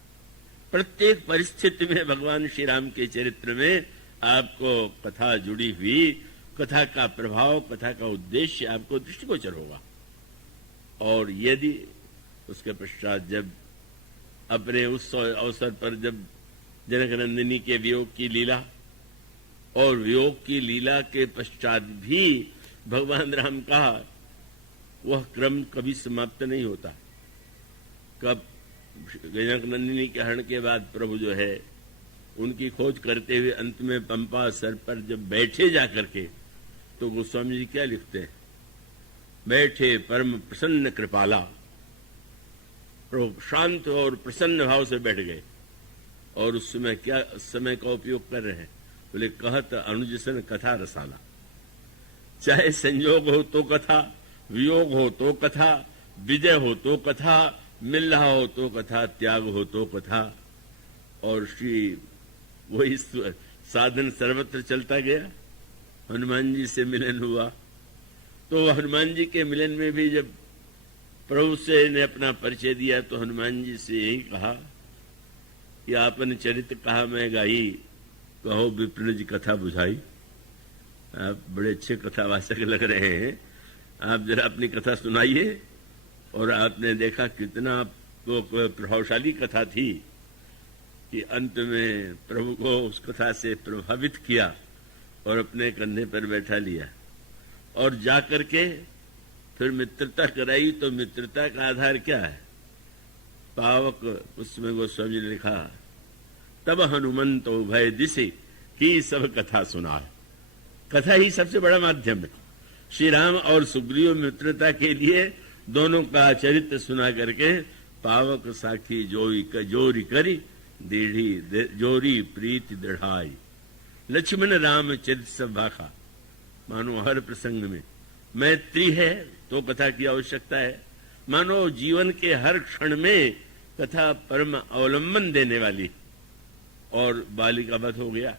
प्रत्येक परिस्थिति में भगवान श्री राम के चरित्र में आपको कथा जुड़ी हुई, कथा का प्रभाव, कथा का उद्देश्य आपको दृष्टिगोचर होगा। और यदि उसके पश्चात जब अपने उस अवसर पर जब जनक नंदिनी के वियोग की लीला, और वियोग की लीला के पश्चात भी भगवान राम का वह क्रम कभी समाप्त नहीं होता। कब जनक नंदिनी के हरण के बाद प्रभु जो है उनकी खोज करते हुए अंत में पंपा सर पर जब बैठे जाकर के, तो गोस्वामी जी क्या लिखते हैं? बैठे परम प्रसन्न कृपाला, प्रभु शांत और प्रसन्न भाव से बैठ गए। और उस समय क्या समय का उपयोग कर रहे हैं? बोले कहत अनुजसन कथा रसाला। चाहे संयोग हो तो कथा, वियोग हो तो कथा, विजय हो तो कथा, मिल रहा हो तो कथा, त्याग हो तो कथा। और श्री वही साधन सर्वत्र चलता गया। हनुमान जी से मिलन हुआ, तो हनुमान जी के मिलन में भी जब प्रभु से ने अपना परिचय दिया, तो हनुमान जी से यही कहा कि आपन चरित्र कहा मैं गाई, कहो विप्र जी कथा बुझाई। आप बड़े अच्छे कथावाचक लग रहे हैं, आप जरा अपनी कथा सुनाइए। और आपने देखा कितना आपको प्रभावशाली कथा थी कि अंत में प्रभु को उस कथा से प्रभावित किया और अपने कंधे पर बैठा लिया और जाकर के फिर मित्रता कराई। तो मित्रता का आधार क्या है? पावक उसमें गोस्वामी ने लिखा, तब हनुमंत उभय दिशे की सब कथा सुना। कथा ही सबसे बड़ा माध्यम है। श्री राम और सुग्रीव मित्रता के लिए दोनों का चरित्र सुना करके पावक साखी जोरी करी, दीढ़ी जोरी प्रीति दृढ़ाई। लक्ष्मण राम चरित्र सब भाखा। मानो हर प्रसंग में मैत्री है तो कथा की आवश्यकता है। मानो जीवन के हर क्षण में कथा परम अवलंबन देने वाली। और बाली का वध हो गया,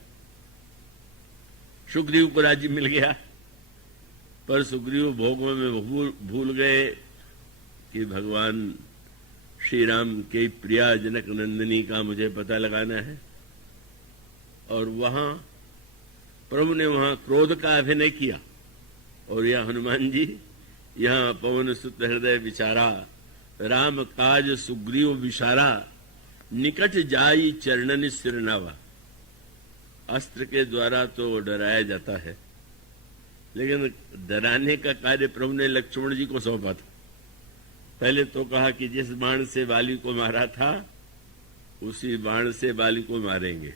सुग्रीव को राज्य मिल गया, पर सुग्रीव भोगों में भूल गए कि भगवान श्री राम के प्रिया जनक नंदिनी का मुझे पता लगाना है। और वहां प्रभु ने वहां क्रोध का अभिनय किया। और यह हनुमान जी यहाँ पवन सुत हृदय विचारा, राम काज सुग्रीव विशारा, निकट जाई चरणन सिरनावा। अस्त्र के द्वारा तो डराया जाता है, लेकिन डराने का कार्य प्रभु ने लक्ष्मण जी को सौंपा था। पहले तो कहा कि जिस बाण से बाली को मारा था उसी बाण से बाली को मारेंगे,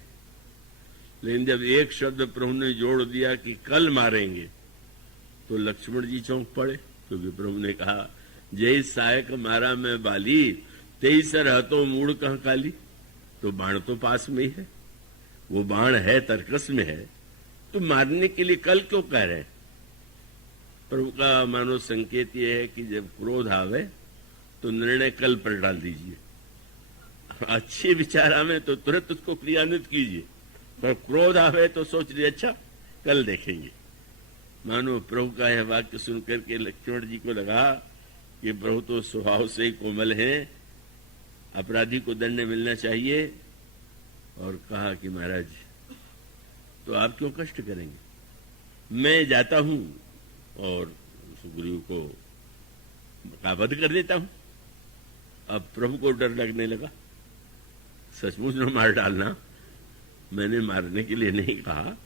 लेकिन जब एक शब्द प्रभु ने जोड़ दिया कि कल मारेंगे, तो लक्ष्मण जी चौंक पड़े, क्योंकि प्रभु ने कहा जय सायक मारा मैं बाली, तेईस रहतो मूड कहाँ काली। तो बाण तो पास में ही है, वो बाण है तर्कस में है, तो मारने के लिए कल क्यों कह रहे हैं? प्रभु का मानो संकेत ये है कि जब क्रोध आवे तो निर्णय कल पर डाल दीजिए। अच्छे विचार आवे तो तुरंत उसको क्रियान्वित कीजिए, पर क्रोध आवे तो सोच लीजिए अच्छा कल देखेंगे। मानो प्रभु का यह वाक्य सुनकर के लक्ष्मण जी को लगा कि प्रभु तो स्वभाव से ही कोमल हैं, अपराधी को दंड मिलना चाहिए। और कहा कि महाराज तो आप क्यों कष्ट करेंगे, मैं जाता हूं और सुग्रीव को वध कर देता हूं। अब प्रभु को डर लगने लगा, सचमुच न मार डालना, मैंने मारने के लिए नहीं कहा।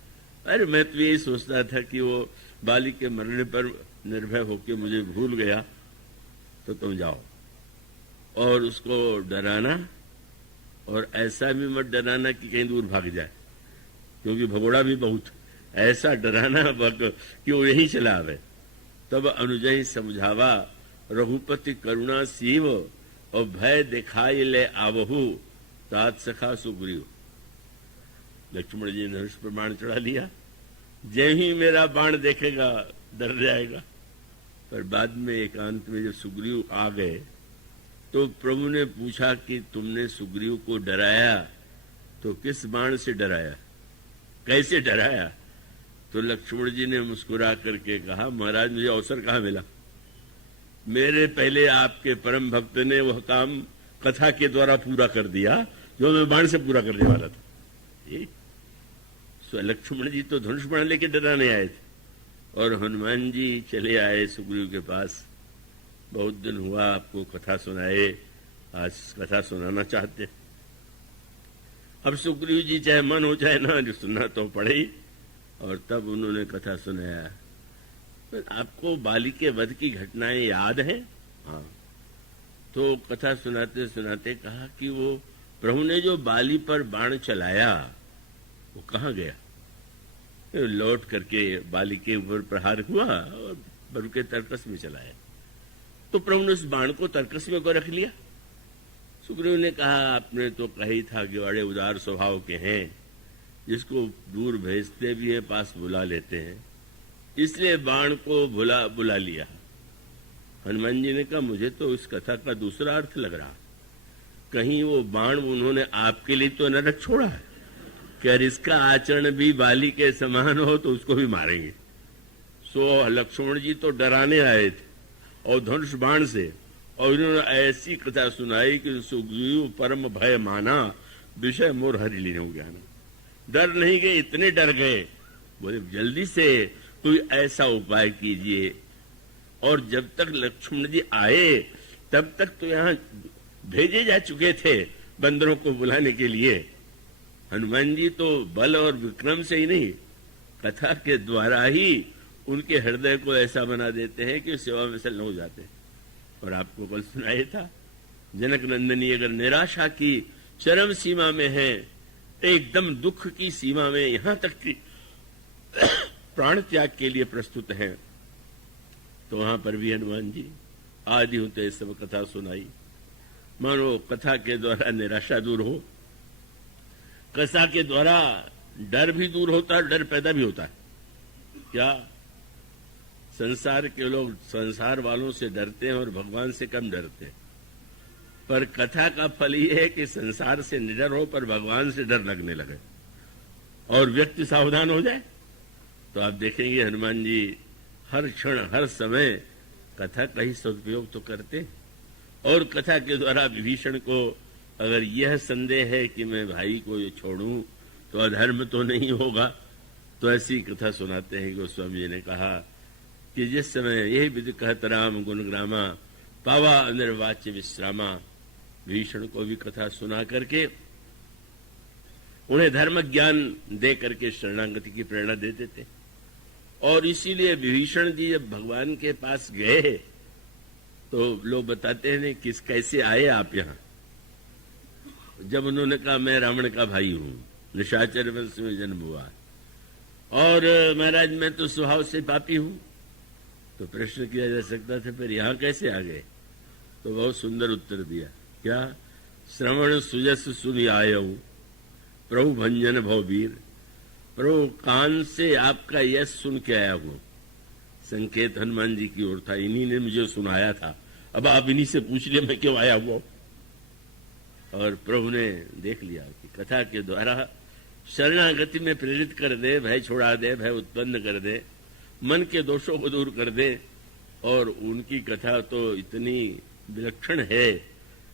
अरे मैं तो यही सोचता था कि वो बाली के मरने पर निर्भय होकर मुझे भूल गया, तो तुम जाओ और उसको डराना, और ऐसा भी मत डराना कि कहीं दूर भाग जाए, क्योंकि भगोड़ा भी बहुत। ऐसा डराना कि वो यही चला आवे। तब अनुजय समझावा, रघुपति करुणा सीव, और भय दिखाई ले आवहु, तात सखा सुग्रीव। लक्ष्मण जी ने धनुष पर बाण चढ़ा लिया। जय ही मेरा बाण देखेगा डर जाएगा। पर बाद में एकांत में जब सुग्रीव आ गए तो प्रभु ने पूछा कि तुमने सुग्रीव को डराया तो किस बाण से डराया, कैसे डराया? तो लक्ष्मण जी ने मुस्कुरा करके कहा, महाराज मुझे अवसर कहाँ मिला, मेरे पहले आपके परम भक्त ने वह काम कथा के द्वारा पूरा कर दिया जो मैं बाण से पूरा करने वाला था। लक्ष्मण जी तो धनुष बाण लेके डराने आए थे और हनुमान जी चले आए सुग्रीव के पास। बहुत दिन हुआ आपको कथा सुनाए, आज कथा सुनाना चाहते। अब सुग्रीव जी चाहे मन हो चाहे ना, जो सुनना तो पड़े ही, और तब उन्होंने कथा सुनाया। आपको बाली के वध की घटनाएं याद है? हाँ। तो कथा सुनाते सुनाते कहा कि वो प्रभु ने जो बाली पर बाण चलाया वो कहाँ गया? लौट करके बाली के ऊपर प्रहार हुआ और प्रभु के तरकस में चलाया। तो प्रभु ने उस बाण को तरकस में को रख लिया। सुग्रीव ने कहा, आपने तो कही था कि बड़े उदार स्वभाव के हैं, जिसको दूर भेजते भी है पास बुला लेते हैं, इसलिए बाण को बुला लिया। हनुमान जी ने कहा, मुझे तो इस कथा का दूसरा अर्थ लग रहा, कहीं वो बाण उन्होंने आपके लिए तो न रख छोड़ा है कि अगर इसका आचरण भी बाली के समान हो तो उसको भी मारेंगे। सो लक्ष्मण जी तो डराने आए थे और धनुष बाण से, और उन्होंने ऐसी कथा सुनाई कि सुग्रीव परम भय माना, विषय मोर हरि लीनो ज्ञान। डर नहीं गए, इतने डर गए, बोले जल्दी से कोई ऐसा उपाय कीजिए। और जब तक लक्ष्मण जी आए तब तक तो यहाँ भेजे जा चुके थे बंदरों को बुलाने के लिए। हनुमान जी तो बल और विक्रम से ही नहीं, कथा के द्वारा ही उनके हृदय को ऐसा बना देते हैं कि सेवा में सल हो जाते हैं। और आपको कल सुनाया था, जनक नंदनी अगर निराशा की चरम सीमा में है, एकदम दुख की सीमा में, यहां तक कि प्राण त्याग के लिए प्रस्तुत हैं, तो वहां पर भी हनुमान जी आदि होते सब कथा सुनाई। मानो कथा के द्वारा निराशा दूर हो, कथा के द्वारा डर भी दूर होता है, डर पैदा भी होता है। क्या संसार के लोग संसार वालों से डरते हैं और भगवान से कम डरते हैं, पर कथा का फल ये है कि संसार से निडर हो पर भगवान से डर लगने लगे और व्यक्ति सावधान हो जाए। तो आप देखेंगे हनुमान जी हर क्षण हर समय कथा का ही सदुपयोग तो करते, और कथा के द्वारा विभीषण को अगर यह संदेह है कि मैं भाई को छोड़ूं तो अधर्म तो नहीं होगा, तो ऐसी कथा सुनाते हैं। गोस्वामी जी ने कहा कि जिस समय यही विधि कहत राम गुणग्रामा पावा निर्वाच्य विश्रामा, भीषण को भी कथा सुना करके उन्हें धर्म ज्ञान दे करके शरणागति की प्रेरणा देते थे। और इसीलिए विभीषण जी जब भगवान के पास गए तो लोग बताते हैं किस कैसे आए आप यहाँ। जब उन्होंने कहा मैं रावण का भाई हूं, निशाचर वंश में जन्म हुआ, और महाराज मैं तो स्वभाव से पापी हूं, तो प्रश्न किया जा सकता था फिर यहां कैसे आ गए? तो बहुत सुंदर उत्तर दिया, क्या श्रवण सुजस सुनि आयऊ प्रभु भंजन भववीर, प्रभु कान से आपका यश सुन के आया हूं। संकेत हनुमान जी की ओर था, इन्हीं ने मुझे सुनाया था, अब आप इन्हीं से पूछ लिए मैं क्यों आया हुआ। और प्रभु ने देख लिया कि कथा के द्वारा शरणागति में प्रेरित कर दे, भय छोड़ा दे, भय उत्पन्न कर दे, मन के दोषों को दूर कर दे। और उनकी कथा तो इतनी विलक्षण है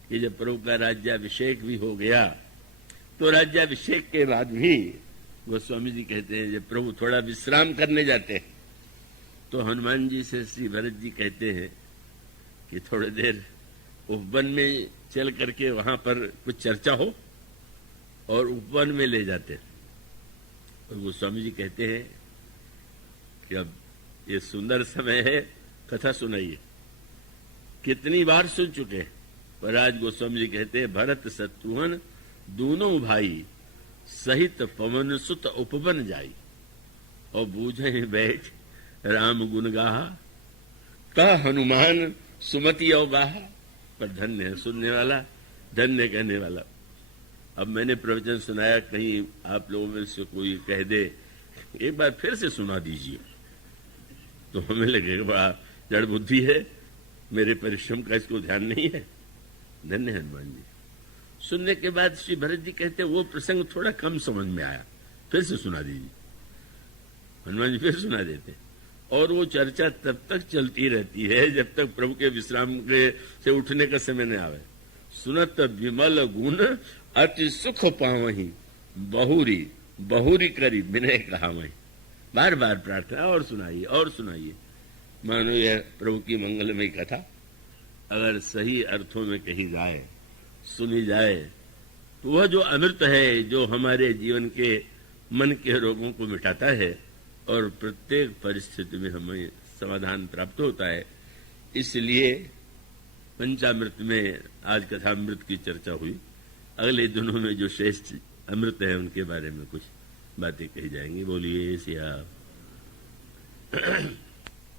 कि जब प्रभु का राज्याभिषेक भी हो गया तो राज्याभिषेक के बाद भी गोस्वामी जी कहते हैं जब प्रभु थोड़ा विश्राम करने जाते हैं तो हनुमान जी से श्री भरत जी कहते हैं कि थोड़ी देर उपवन में चल करके वहां पर कुछ चर्चा हो, और उपवन में ले जाते हैं। और गोस्वामी जी कहते हैं कि अब ये सुंदर समय है, कथा सुनाइए। कितनी बार सुन चुके हैं, पर आज गोस्वामी जी कहते हैं भरत शत्रुघ्न दोनों भाई सहित पवन सुत उपवन जाई, और बूझे बैठ राम गुण गाहा, का हनुमान सुमति अवगाहा। पर धन्य है सुनने वाला, धन्य कहने वाला। अब मैंने प्रवचन सुनाया, कहीं आप लोगों में से कोई कह दे एक बार फिर से सुना दीजिए, तो हमें लगेगा बड़ा जड़ बुद्धि है, मेरे परिश्रम का इसको ध्यान नहीं है। धन्य हनुमान जी। सुनने के बाद श्री भरत जी कहते वो प्रसंग थोड़ा कम समझ में आया, फिर से सुना दीजिए। हनुमान जी फिर सुना देते, और वो चर्चा तब तक चलती रहती है जब तक प्रभु के विश्राम के से उठने का समय न आवे। सुनत विमल गुण अति सुख पावही, बहुरी बहुरी करी विनय कहा वही। बार बार प्रार्थना, और सुनाइए और सुनाइए। मानो यह प्रभु की मंगलमय कथा अगर सही अर्थों में कही जाए, सुनी जाए, तो वह जो अमृत है, जो हमारे जीवन के मन के रोगों को मिटाता है और प्रत्येक परिस्थिति में हमें समाधान प्राप्त होता है। इसलिए पंचामृत में आज कथामृत की चर्चा हुई। अगले दिनों में जो श्रेष्ठ अमृत है उनके बारे में कुछ बातें कही जाएंगी। बोलिए सिया।